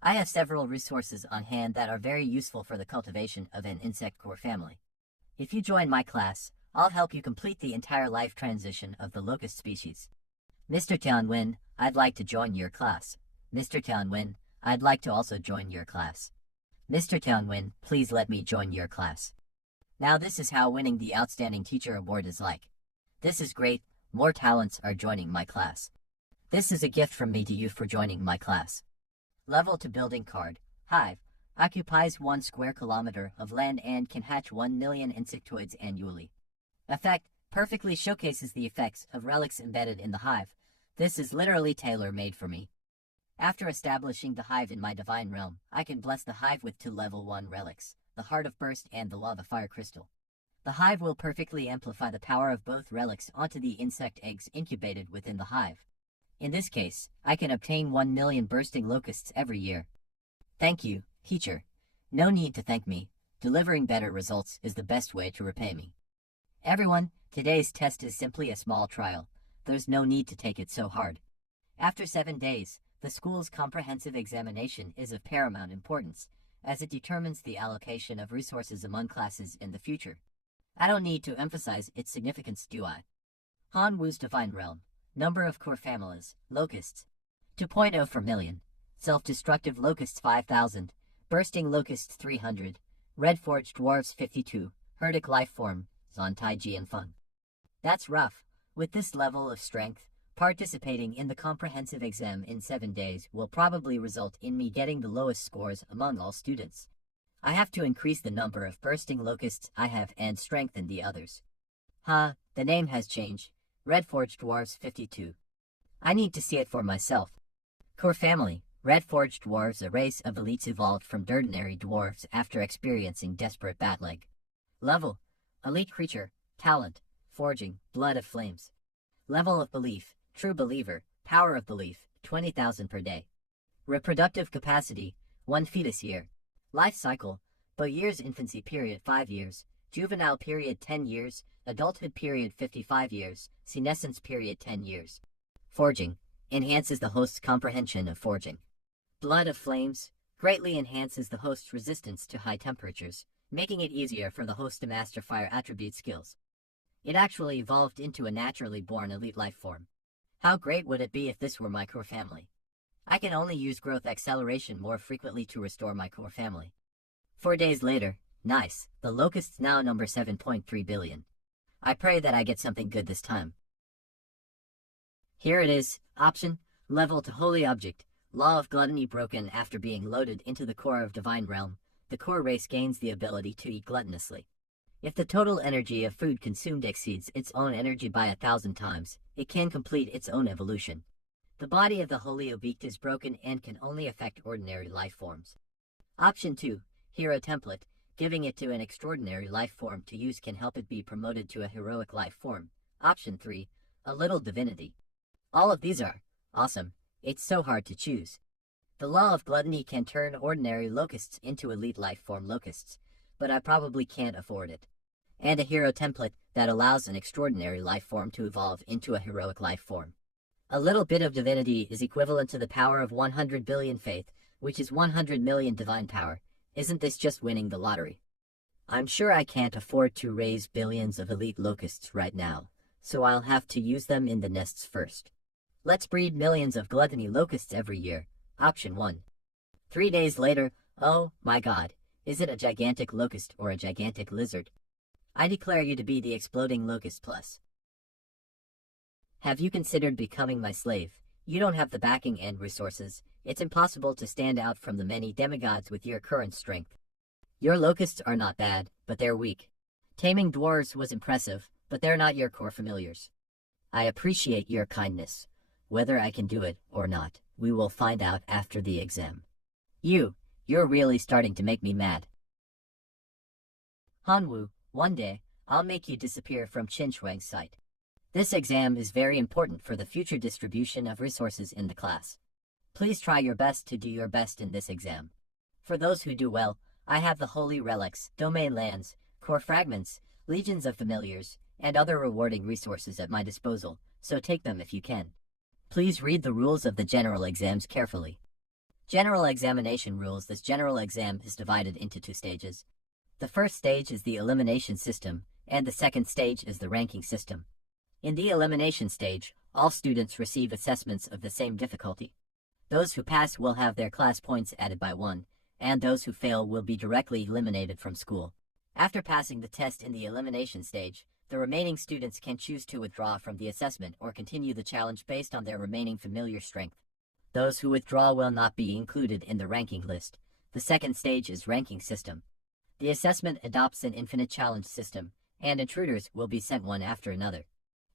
I have several resources on hand that are very useful for the cultivation of an insect core family. If you join my class, I'll help you complete the entire life transition of the locust species. Mr. Tianwen, I'd like to join your class. Mr. Tianwen, I'd like to also join your class. Mr. Tianwen, please let me join your class. Now this is how winning the Outstanding Teacher Award is like. This is great, more talents are joining my class. This is a gift from me to you for joining my class. Level to building card. Hive. Occupies 1 square kilometer of land and can hatch 1 million insectoids annually. Effect. Perfectly showcases the effects of relics embedded in the hive. This is literally tailor-made for me. After establishing the hive in my divine realm, I can bless the hive with 2 level 1 relics, the Heart of Burst and the Lava Fire Crystal. The hive will perfectly amplify the power of both relics onto the insect eggs incubated within the hive. In this case, I can obtain 1 million bursting locusts every year. Thank you, teacher. No need to thank me. Delivering better results is the best way to repay me. Everyone, today's test is simply a small trial. There's no need to take it so hard. After 7 days, the school's comprehensive examination is of paramount importance, as it determines the allocation of resources among classes in the future. I don't need to emphasize its significance, do I? Hanwu's Divine Realm. Number of core families, locusts. 2.0 per million. Self-destructive locusts 5,000. Bursting locusts 300. Red forged dwarves 52. Herdic life form, Zontai and Fun. That's rough. With this level of strength, participating in the comprehensive exam in 7 days will probably result in me getting the lowest scores among all students. I have to increase the number of bursting locusts I have and strengthen the others. The name has changed. Red Forged Dwarves 52. I need to see it for myself. Core family. Red Forged Dwarves, a race of elites evolved from ordinary dwarves after experiencing desperate battling. Level. Elite creature. Talent. Forging. Blood of flames. Level of belief. True believer. Power of belief. 20,000 per day. Reproductive capacity. 1 fetus year. Life cycle. But years infancy period 5 years. Juvenile period 10 years. Adulthood period 55 years. Senescence period 10 years. Forging. Enhances the host's comprehension of forging. Blood of flames. Greatly enhances the host's resistance to high temperatures, making it easier for the host to master fire attribute skills. It actually evolved into a naturally born elite life form. How great would it be if this were my core family? I can only use growth acceleration more frequently to restore my core family. 4 days later, nice, the locusts now number 7.3 billion. I pray that I get something good this time. Here it is, option, level to holy object, law of gluttony broken after being loaded into the core of divine realm. The core race gains the ability to eat gluttonously. If the total energy of food consumed exceeds its own energy by 1,000 times, it can complete its own evolution. The body of the holy object is broken and can only affect ordinary life forms. Option 2, hero template, giving it to an extraordinary life form to use can help it be promoted to a heroic life form. Option 3, a little divinity. All of these are awesome. It's so hard to choose. The law of gluttony can turn ordinary locusts into elite life form locusts, but I probably can't afford it. And a hero template that allows an extraordinary life form to evolve into a heroic life form. A little bit of divinity is equivalent to the power of 100 billion faith, which is 100 million divine power. Isn't this just winning the lottery? I'm sure I can't afford to raise billions of elite locusts right now, so I'll have to use them in the nests first. Let's breed millions of gluttony locusts every year. Option 1. 3 days later, oh my god, is it a gigantic locust or a gigantic lizard? I declare you to be the exploding locust plus. Have you considered becoming my slave? You don't have the backing and resources. It's impossible to stand out from the many demigods with your current strength. Your locusts are not bad, but they're weak. Taming dwarves was impressive, but they're not your core familiars. I appreciate your kindness. Whether I can do it or not, we will find out after the exam. You're really starting to make me mad. Hanwu, one day, I'll make you disappear from Qinchuang's sight. This exam is very important for the future distribution of resources in the class. Please try your best to do your best in this exam. For those who do well, I have the holy relics, domain lands, core fragments, legions of familiars, and other rewarding resources at my disposal, so take them if you can. Please read the rules of the general exams carefully. General examination rules. This general exam is divided into 2 stages. The first stage is the elimination system, and the second stage is the ranking system. In the elimination stage, all students receive assessments of the same difficulty. Those who pass will have their class points added by 1, and those who fail will be directly eliminated from school. After passing the test in the elimination stage, the remaining students can choose to withdraw from the assessment or continue the challenge based on their remaining familiar strength. Those who withdraw will not be included in the ranking list. The second stage is ranking system. The assessment adopts an infinite challenge system, and intruders will be sent one after another.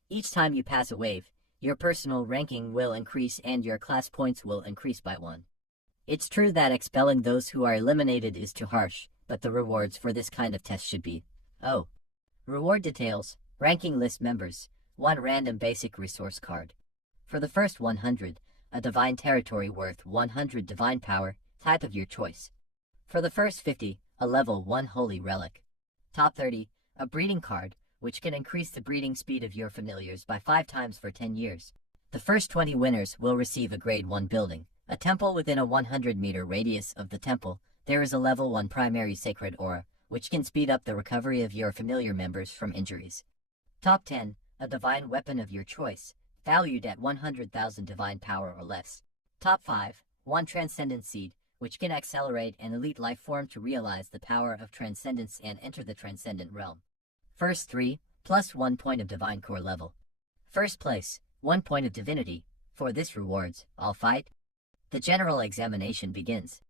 Each time you pass a wave, your personal ranking will increase and your class points will increase by 1. It's true that expelling those who are eliminated is too harsh, but the rewards for this kind of test should be, Reward details, ranking list members, 1 random basic resource card. For the first 100, a divine territory worth 100 divine power, type of your choice. For the first 50, a level 1 holy relic. Top 30, a breeding card, which can increase the breeding speed of your familiars by 5 times for 10 years. The first 20 winners will receive a grade 1 building, a temple within a 100-meter radius of the temple. There is a level 1 primary sacred aura, which can speed up the recovery of your familiar members from injuries. Top 10, a divine weapon of your choice, valued at 100,000 divine power or less. Top 5, 1 transcendent seed, which can accelerate an elite life form to realize the power of transcendence and enter the transcendent realm. First 3, plus 1 point of divine core level. First place, 1 point of divinity. For this rewards, I'll fight. The general examination begins.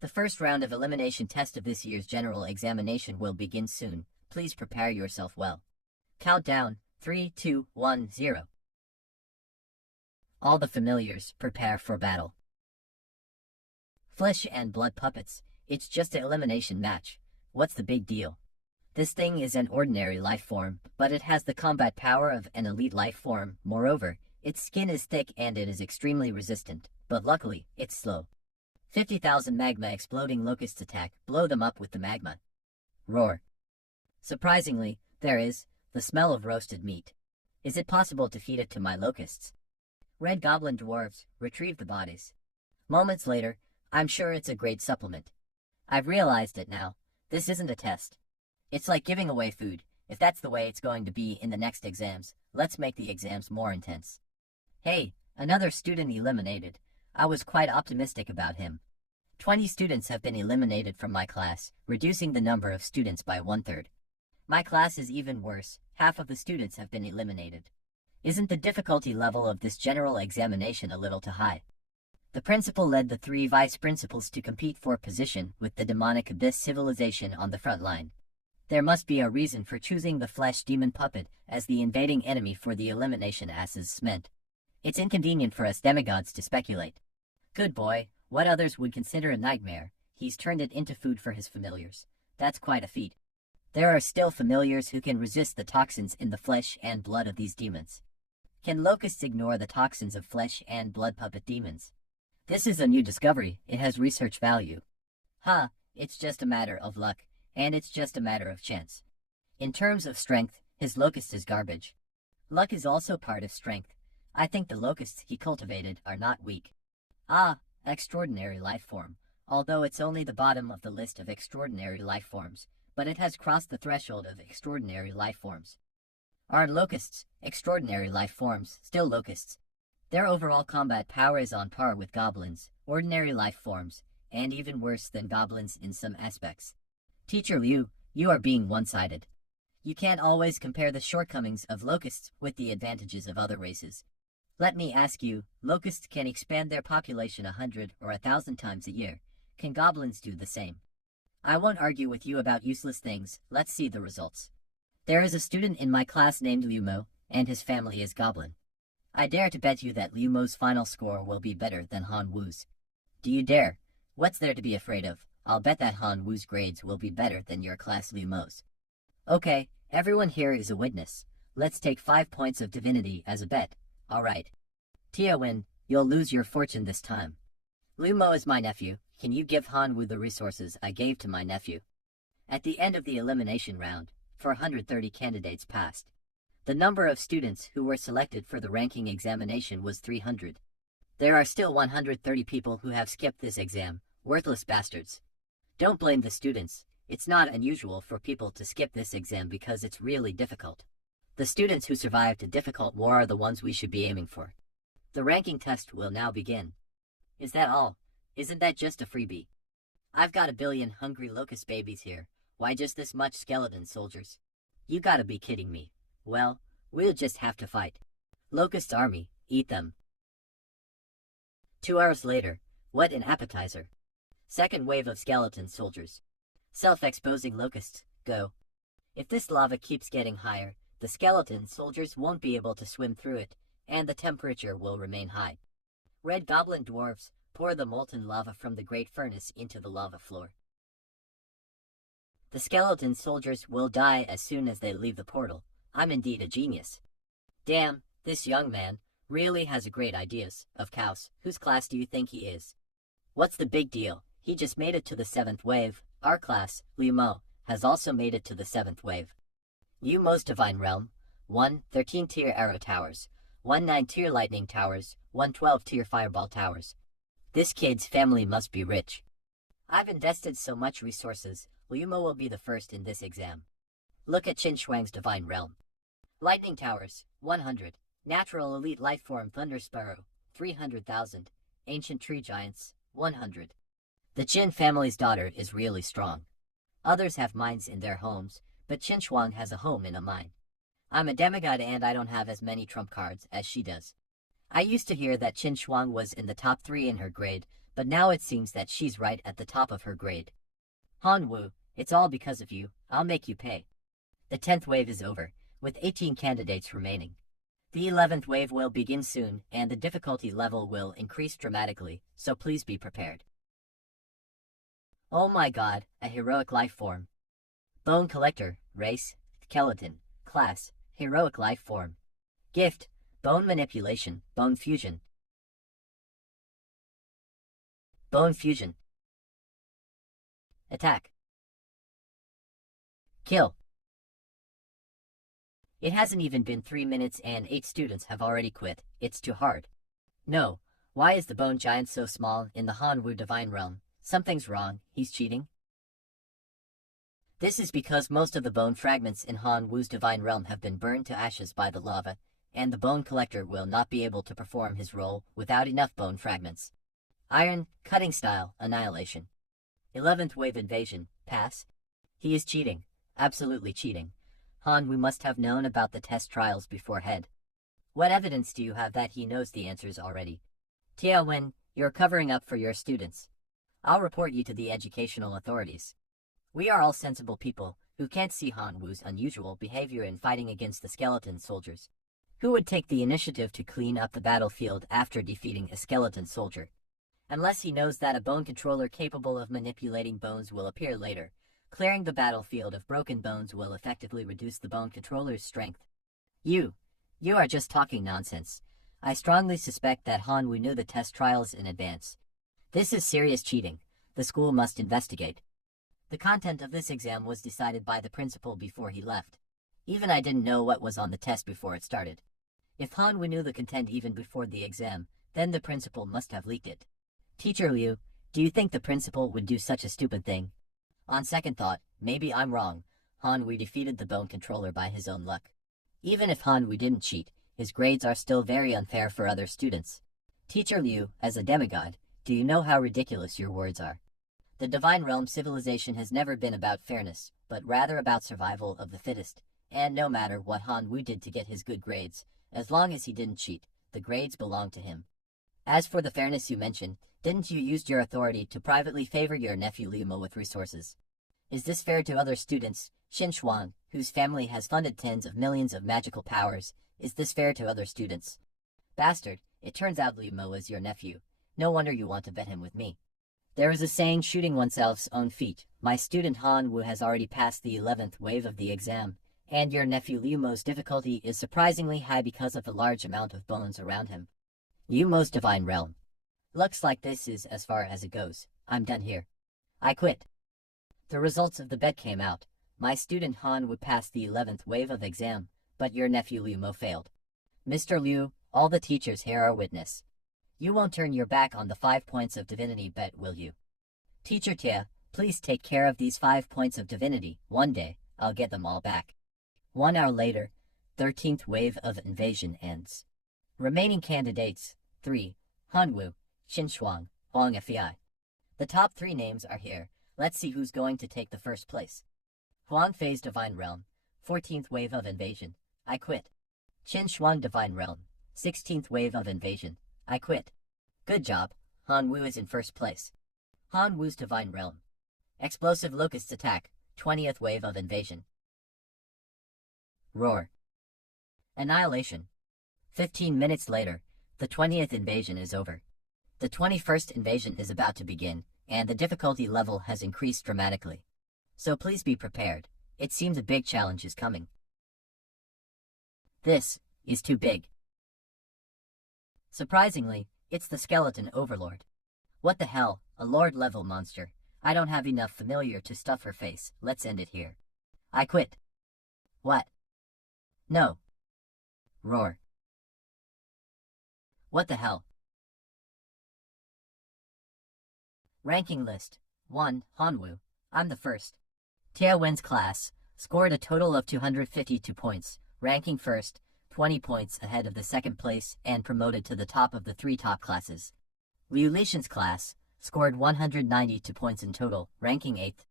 The first round of elimination test of this year's general examination will begin soon. Please prepare yourself well. Countdown, 3, 2, 1, 0. All the familiars, prepare for battle. Flesh and blood puppets, it's just an elimination match. What's the big deal? This thing is an ordinary life form, but it has the combat power of an elite life form. Moreover, its skin is thick and it is extremely resistant, but luckily, it's slow. 50,000 magma exploding locusts attack, blow them up with the magma. Roar. Surprisingly, there is the smell of roasted meat. Is it possible to feed it to my locusts? Red goblin dwarves, retrieve the bodies. Moments later, I'm sure it's a great supplement. I've realized it now. This isn't a test. It's like giving away food. If that's the way it's going to be in the next exams, let's make the exams more intense. Hey, another student eliminated. I was quite optimistic about him. 20 students have been eliminated from my class, reducing the number of students by 1/3. My class is even worse. Half of the students have been eliminated. Isn't the difficulty level of this general examination a little too high? The principal led the 3 vice principals to compete for position with the demonic abyss civilization on the front line. There must be a reason for choosing the flesh demon puppet as the invading enemy for the elimination asses meant. It's inconvenient for us demigods to speculate. Good boy, what others would consider a nightmare, he's turned it into food for his familiars. That's quite a feat. There are still familiars who can resist the toxins in the flesh and blood of these demons. Can locusts ignore the toxins of flesh and blood puppet demons? This is a new discovery, it has research value. It's just a matter of luck, and it's just a matter of chance. In terms of strength, his locust is garbage. Luck is also part of strength. I think the locusts he cultivated are not weak. Extraordinary life form. Although it's only the bottom of the list of extraordinary life forms, but it has crossed the threshold of extraordinary life forms. Are locusts, extraordinary life forms, still locusts? Their overall combat power is on par with goblins, ordinary life forms, and even worse than goblins in some aspects. Teacher Liu, you are being one-sided. You can't always compare the shortcomings of locusts with the advantages of other races. Let me ask you, locusts can expand their population 100 or 1,000 times a year. Can goblins do the same? I won't argue with you about useless things. Let's see the results. There is a student in my class named Liu Mo, and his family is goblin. I dare to bet you that Liu Mo's final score will be better than Han Wu's. Do you dare? What's there to be afraid of? I'll bet that Han Wu's grades will be better than your class Liu Mo's. Okay, everyone here is a witness. Let's take 5 points of divinity as a bet. Alright. Tia Win, you'll lose your fortune this time. Liu Mo is my nephew. Can you give Han Wu the resources I gave to my nephew? At the end of the elimination round, 430 candidates passed. The number of students who were selected for the ranking examination was 300. There are still 130 people who have skipped this exam, worthless bastards. Don't blame the students. It's not unusual for people to skip this exam because it's really difficult. The students who survived a difficult war are the ones we should be aiming for. The ranking test will now begin. Is that all? Isn't that just a freebie? I've got 1 billion hungry locust babies here. Why just this much skeleton soldiers? You gotta be kidding me. Well, we'll just have to fight. Locust army, eat them. 2 hours later, what an appetizer. Second wave of skeleton soldiers. Self-exposing locusts, go. If this lava keeps getting higher, the skeleton soldiers won't be able to swim through it, and the temperature will remain high. Red goblin dwarves, pour the molten lava from the great furnace into the lava floor. The skeleton soldiers will die as soon as they leave the portal. I'm indeed a genius. Damn, this young man really has a great ideas. Of course, whose class do you think he is? What's the big deal? He just made it to the 7th wave. Our class, Liu, has also made it to the 7th wave. You most divine realm. 1 13-tier arrow towers, 1 9-tier lightning towers, 1 12-tier fireball towers. This kid's family must be rich. I've invested so much resources. Liu will be the first in this exam. Look at Qin Shuang's divine realm. Lightning towers, 100. Natural elite lifeform thunder sparrow, 300,000. Ancient tree giants, 100. The Qin family's daughter is really strong. Others have mines in their homes, but Qin Shuang has a home in a mine. I'm a demigod and I don't have as many trump cards as she does. I used to hear that Qin Shuang was in the top 3 in her grade, but now it seems that she's right at the top of her grade. Han Wu, it's all because of you. I'll make you pay. The 10th wave is over, with 18 candidates remaining. The 11th wave will begin soon, and the difficulty level will increase dramatically, so please be prepared. Oh my god, a heroic life form. Bone collector, race, skeleton, class, heroic life form. Gift, bone manipulation, bone fusion. Bone fusion. Attack. Kill. It hasn't even been 3 minutes and 8 students have already quit. It's too hard. No, why is the bone giant so small in the Han Wu divine realm? Something's wrong, he's cheating. This is because most of the bone fragments in Han Wu's divine realm have been burned to ashes by the lava, and the bone collector will not be able to perform his role without enough bone fragments. Iron, cutting style, annihilation. 11th wave invasion, pass. He is cheating, absolutely cheating. Han Wu must have known about the test trials beforehand. What evidence do you have that he knows the answers already? Tia Wen, you're covering up for your students. I'll report you to the educational authorities. We are all sensible people who can't see Han Wu's unusual behavior in fighting against the skeleton soldiers. Who would take the initiative to clean up the battlefield after defeating a skeleton soldier? Unless he knows that a bone controller capable of manipulating bones will appear later. Clearing the battlefield of broken bones will effectively reduce the bone controller's strength. You are just talking nonsense. I strongly suspect that Han Wu knew the test trials in advance. This is serious cheating. The school must investigate. The content of this exam was decided by the principal before he left. Even I didn't know what was on the test before it started. If Han Wu knew the content even before the exam, then the principal must have leaked it. Teacher Liu, do you think the principal would do such a stupid thing? On second thought, maybe I'm wrong. Han Wu defeated the bone controller by his own luck. Even if Han Wu didn't cheat, his grades are still very unfair for other students. Teacher Liu, as a demigod, do you know how ridiculous your words are? The Divine Realm civilization has never been about fairness, but rather about survival of the fittest, and no matter what Han Wu did to get his good grades, as long as he didn't cheat, the grades belong to him. As for the fairness you mentioned, didn't you use your authority to privately favor your nephew Liu with resources? Is this fair to other students? Qin Shuang, whose family has funded tens of millions of magical powers, is this fair to other students? Bastard, it turns out Liu is your nephew. No wonder you want to bet him with me. There is a saying, shooting oneself's own feet. My student Han Wu has already passed the 11th wave of the exam, and your nephew Liu's difficulty is surprisingly high because of the large amount of bones around him. Liu's divine realm. Looks like this is as far as it goes. I'm done here. I quit. The results of the bet came out. My student Han Wu passed the 11th wave of exam, but your nephew Liu failed. Mr. Liu, all the teachers here are witness. You won't turn your back on the 5 points of divinity bet, will you? Teacher Tia, please take care of these 5 points of divinity. One day, I'll get them all back. 1 hour later, 13th wave of invasion ends. Remaining candidates, 3, Han Wu, Qin Shuang, Huang Fei. The top 3 names are here. Let's see who's going to take the first place. Huang Fei's Divine Realm, 14th wave of invasion. I quit. Qin Shuang Divine Realm, 16th wave of invasion. I quit. Good job. Han Wu is in first place. Han Wu's Divine Realm. Explosive Locust Attack, 20th wave of invasion. Roar. Annihilation. 15 minutes later, the 20th invasion is over. The 21st invasion is about to begin, and the difficulty level has increased dramatically. So please be prepared. It seems a big challenge is coming. This is too big. Surprisingly, it's the skeleton overlord. What the hell, a lord-level monster. I don't have enough familiar to stuff her face. Let's end it here. I quit. What? No. Roar. What the hell? Ranking list. 1. Hanwoo. I'm the first. Tia wins class. Scored a total of 252 points. Ranking first, 20 points ahead of the second place and promoted to the top of the 3 top classes. Liu Lishan's class. Scored 192 points in total. Ranking 8th.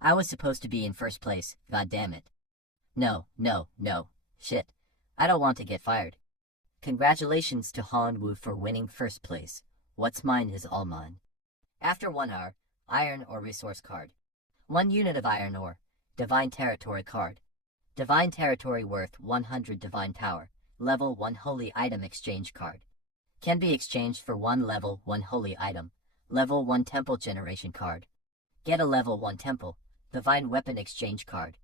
I was supposed to be in first place. God damn it. No. Shit. I don't want to get fired. Congratulations to Hanwoo for winning first place. What's mine is all mine. After 1 hour, iron or resource card. 1 unit of iron ore. Divine territory card. Divine territory worth 100 divine power. Level 1 holy item exchange card. Can be exchanged for 1 level 1 holy item. Level 1 temple generation card. Get a level 1 temple. Divine weapon exchange card.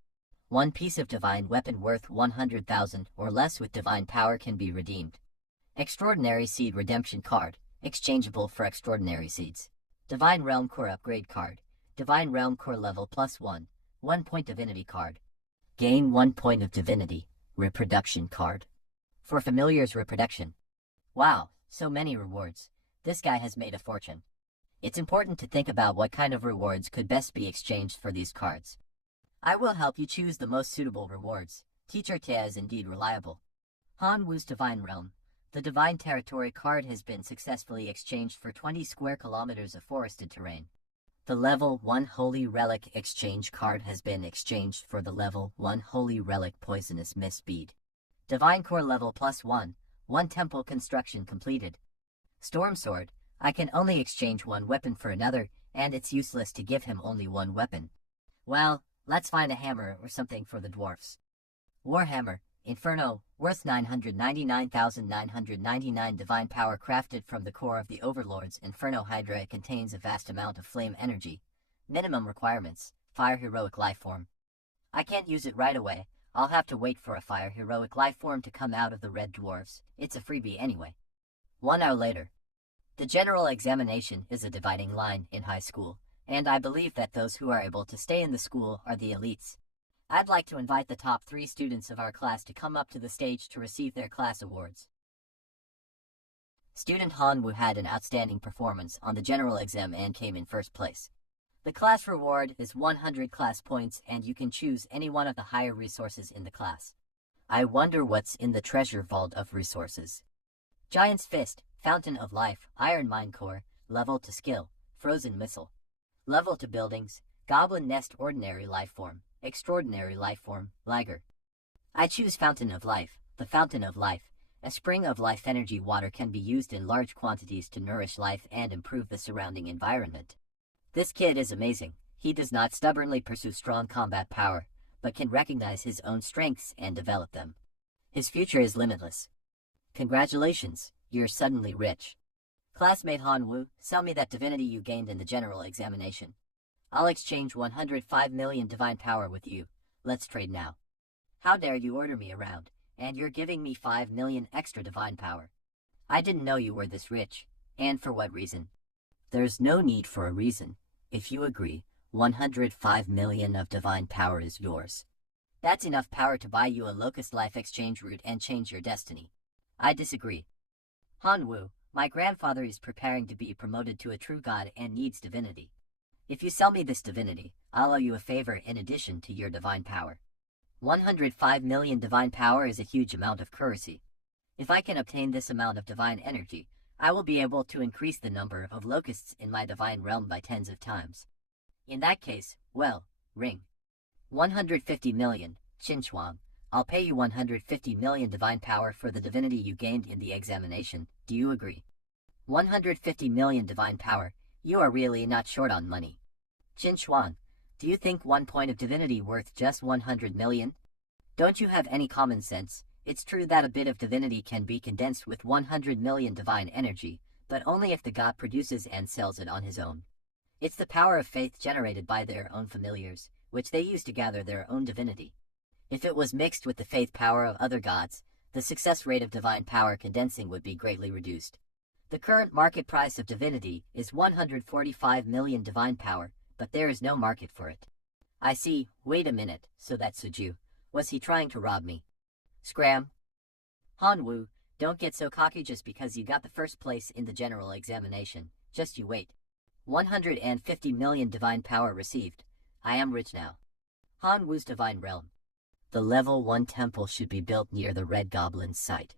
1 piece of divine weapon worth 100,000 or less with divine power can be redeemed. Extraordinary seed redemption card. Exchangeable for extraordinary seeds. Divine realm core upgrade card. Divine realm core level +1. 1 point divinity card. Gain 1 point of divinity. Reproduction card. For familiars reproduction. Wow, so many rewards. This guy has made a fortune. It's important to think about what kind of rewards could best be exchanged for these cards. I will help you choose the most suitable rewards. Teacher Tia is indeed reliable. Hanwoo's Divine Realm. The Divine Territory card has been successfully exchanged for 20 square kilometers of forested terrain. The Level 1 Holy Relic exchange card has been exchanged for the Level 1 Holy Relic Poisonous Mist Bead. Divine Core level +1. 1 temple construction completed. Storm Sword. I can only exchange 1 weapon for another, and it's useless to give him only 1 weapon. Well, let's find a hammer or something for the dwarfs. Warhammer. Inferno, worth 999,999 divine power crafted from the core of the Overlord's Inferno Hydra. It contains a vast amount of flame energy. Minimum requirements, Fire Heroic Life Form. I can't use it right away. I'll have to wait for a Fire Heroic Life Form to come out of the Red Dwarfs. It's a freebie anyway. 1 hour later. The general examination is a dividing line in high school, and I believe that those who are able to stay in the school are the elites. I'd like to invite the top 3 students of our class to come up to the stage to receive their class awards. Student Hanwoo had an outstanding performance on the general exam and came in first place. The class reward is 100 class points, and you can choose any one of the higher resources in the class. I wonder what's in the treasure vault of resources. Giant's Fist, Fountain of Life, Iron Mine Core, Level to Skill, Frozen Missile. Level to Buildings, Goblin Nest Ordinary Life Form, Extraordinary Life Form, Liger. I choose Fountain of Life. The Fountain of Life, a spring of life energy water, can be used in large quantities to nourish life and improve the surrounding environment. This kid is amazing. He does not stubbornly pursue strong combat power, but can recognize his own strengths and develop them. His future is limitless. Congratulations, you're suddenly rich. Classmate Hanwoo, sell me that divinity you gained in the general examination. I'll exchange 105 million divine power with you. Let's trade now. How dare you order me around, and you're giving me 5 million extra divine power. I didn't know you were this rich, and for what reason? There's no need for a reason. If you agree, 105 million of divine power is yours. That's enough power to buy you a Locust Life exchange route and change your destiny. I disagree. Hanwoo, my grandfather is preparing to be promoted to a true god and needs divinity. If you sell me this divinity, I'll owe you a favor in addition to your divine power. 105 million divine power is a huge amount of currency. If I can obtain this amount of divine energy, I will be able to increase the number of locusts in my divine realm by tens of times. In that case, well, ring. 150 million, Xinchuang. I'll pay you 150 million divine power for the divinity you gained in the examination. Do you agree? 150 million divine power. You are really not short on money. Xinchuan, do you think 1 point of divinity worth just 100 million? Don't you have any common sense? It's true that a bit of divinity can be condensed with 100 million divine energy, but only if the god produces and sells it on his own. It's the power of faith generated by their own familiars, which they use to gather their own divinity. If it was mixed with the faith power of other gods, the success rate of divine power condensing would be greatly reduced. The current market price of divinity is 145 million divine power, but there is no market for it. I see. Wait a minute, so that's Suju. Was he trying to rob me? Scram. Hanwoo, don't get so cocky just because you got the first place in the general examination. Just you wait. 150 million divine power received. I am rich now. Hanwoo's divine realm. The level 1 temple should be built near the Red Goblin's site.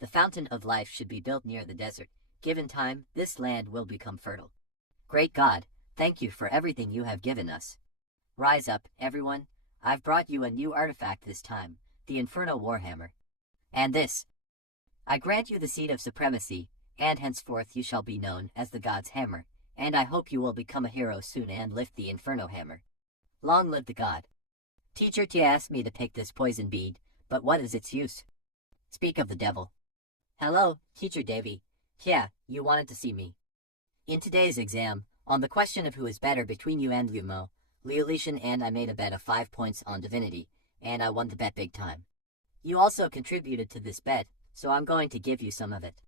The fountain of life should be built near the desert. Given time, this land will become fertile. Great God, thank you for everything you have given us. Rise up, everyone. I've brought you a new artifact this time, the Inferno Warhammer. And this. I grant you the seat of supremacy, and henceforth you shall be known as the God's Hammer, and I hope you will become a hero soon and lift the Inferno Hammer. Long live the God. Teacher Tia asked me to pick this poison bead, but what is its use? Speak of the devil. Hello, Teacher Devi. Yeah, you wanted to see me. In today's exam, on the question of who is better between you and Lumo, Liulishan and I made a bet of 5 points on divinity, and I won the bet big time. You also contributed to this bet, so I'm going to give you some of it.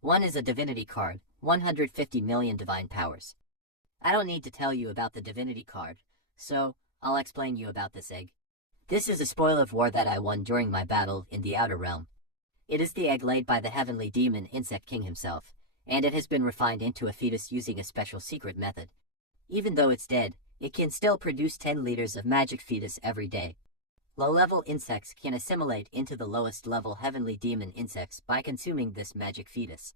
One is a divinity card, 150 million divine powers. I don't need to tell you about the divinity card, so I'll explain you about this egg. This is a spoil of war that I won during my battle in the Outer Realm. It is the egg laid by the heavenly demon Insect King himself, and it has been refined into a fetus using a special secret method. Even though it's dead, it can still produce 10 liters of magic fetus every day. Low-level insects can assimilate into the lowest-level heavenly demon insects by consuming this magic fetus.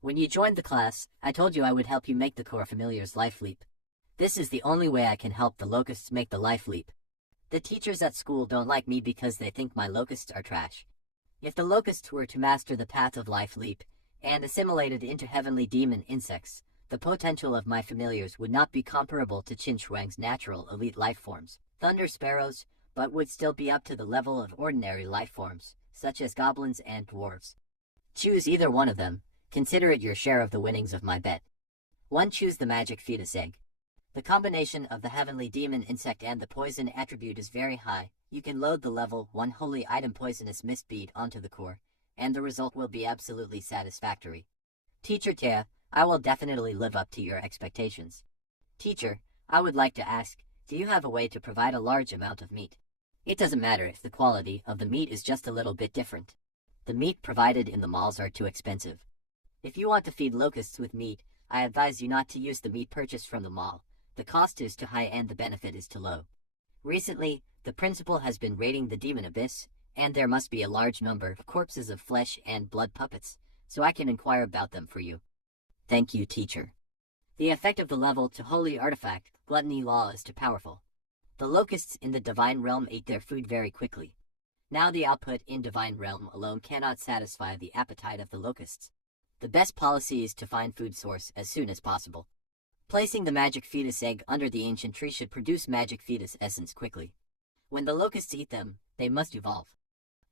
When you joined the class, I told you I would help you make the core familiar's life leap. This is the only way I can help the locusts make the life leap. The teachers at school don't like me because they think my locusts are trash. If the locusts were to master the path of life leap, and assimilated into heavenly demon insects, the potential of my familiars would not be comparable to Qin Shuang's natural elite life forms, thunder sparrows, but would still be up to the level of ordinary life forms, such as goblins and dwarves. Choose either one of them. Consider it your share of the winnings of my bet. 1. Choose the magic fetus egg. The combination of the heavenly demon insect and the poison attribute is very high. You can load the level 1 holy item poisonous mist bead onto the core, and the result will be absolutely satisfactory. Teacher Tia, I will definitely live up to your expectations. Teacher, I would like to ask, do you have a way to provide a large amount of meat? It doesn't matter if the quality of the meat is just a little bit different. The meat provided in the malls are too expensive. If you want to feed locusts with meat, I advise you not to use the meat purchased from the mall. The cost is too high and the benefit is too low. Recently, the principal has been raiding the demon abyss, and there must be a large number of corpses of flesh and blood puppets, so I can inquire about them for you. Thank you, teacher. The effect of the level to holy artifact, gluttony law, is too powerful. The locusts in the divine realm ate their food very quickly. Now the output in divine realm alone cannot satisfy the appetite of the locusts. The best policy is to find food source as soon as possible. Placing the magic fetus egg under the ancient tree should produce magic fetus essence quickly. When the locusts eat them, they must evolve.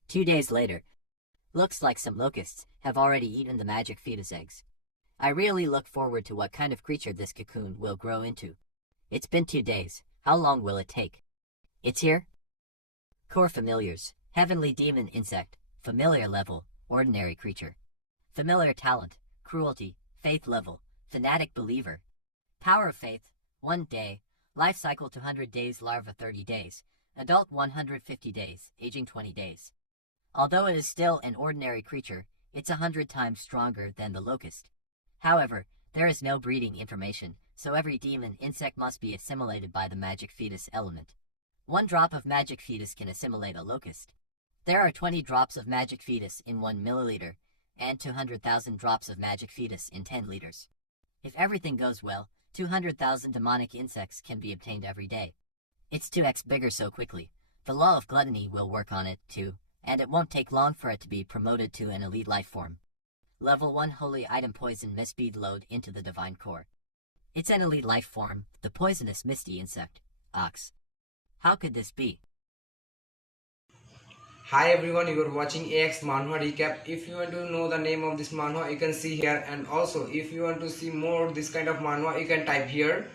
2 days later. Looks like some locusts have already eaten the magic fetus eggs. I really look forward to what kind of creature this cocoon will grow into. It's been 2 days. How long will it take? It's here. Core familiars. Heavenly demon insect. Familiar level. Ordinary creature. Familiar talent. Cruelty. Faith level. Fanatic believer. Power of faith. 1 day. Life cycle 200 days. Larva 30 days. Adult 150 days. Aging 20 days. Although it is still an ordinary creature, it's 100 times stronger than the locust. However, there is no breeding information, so every demon insect must be assimilated by the magic fetus element. 1 drop of magic fetus can assimilate a locust. There are 20 drops of magic fetus in 1 milliliter, and 200,000 drops of magic fetus in 10 liters. If everything goes well, 200,000 demonic insects can be obtained every day. It's 2x bigger so quickly. The law of gluttony will work on it too, and it won't take long for it to be promoted to an elite life form. Level 1 holy item poison mist bead load into the divine core. It's an elite life form, the poisonous misty insect, ox. How could this be? Hi everyone, you are watching AX Manhwa Recap. If you want to know the name of this manhwa, you can see here, and also if you want to see more this kind of manhwa, you can type here.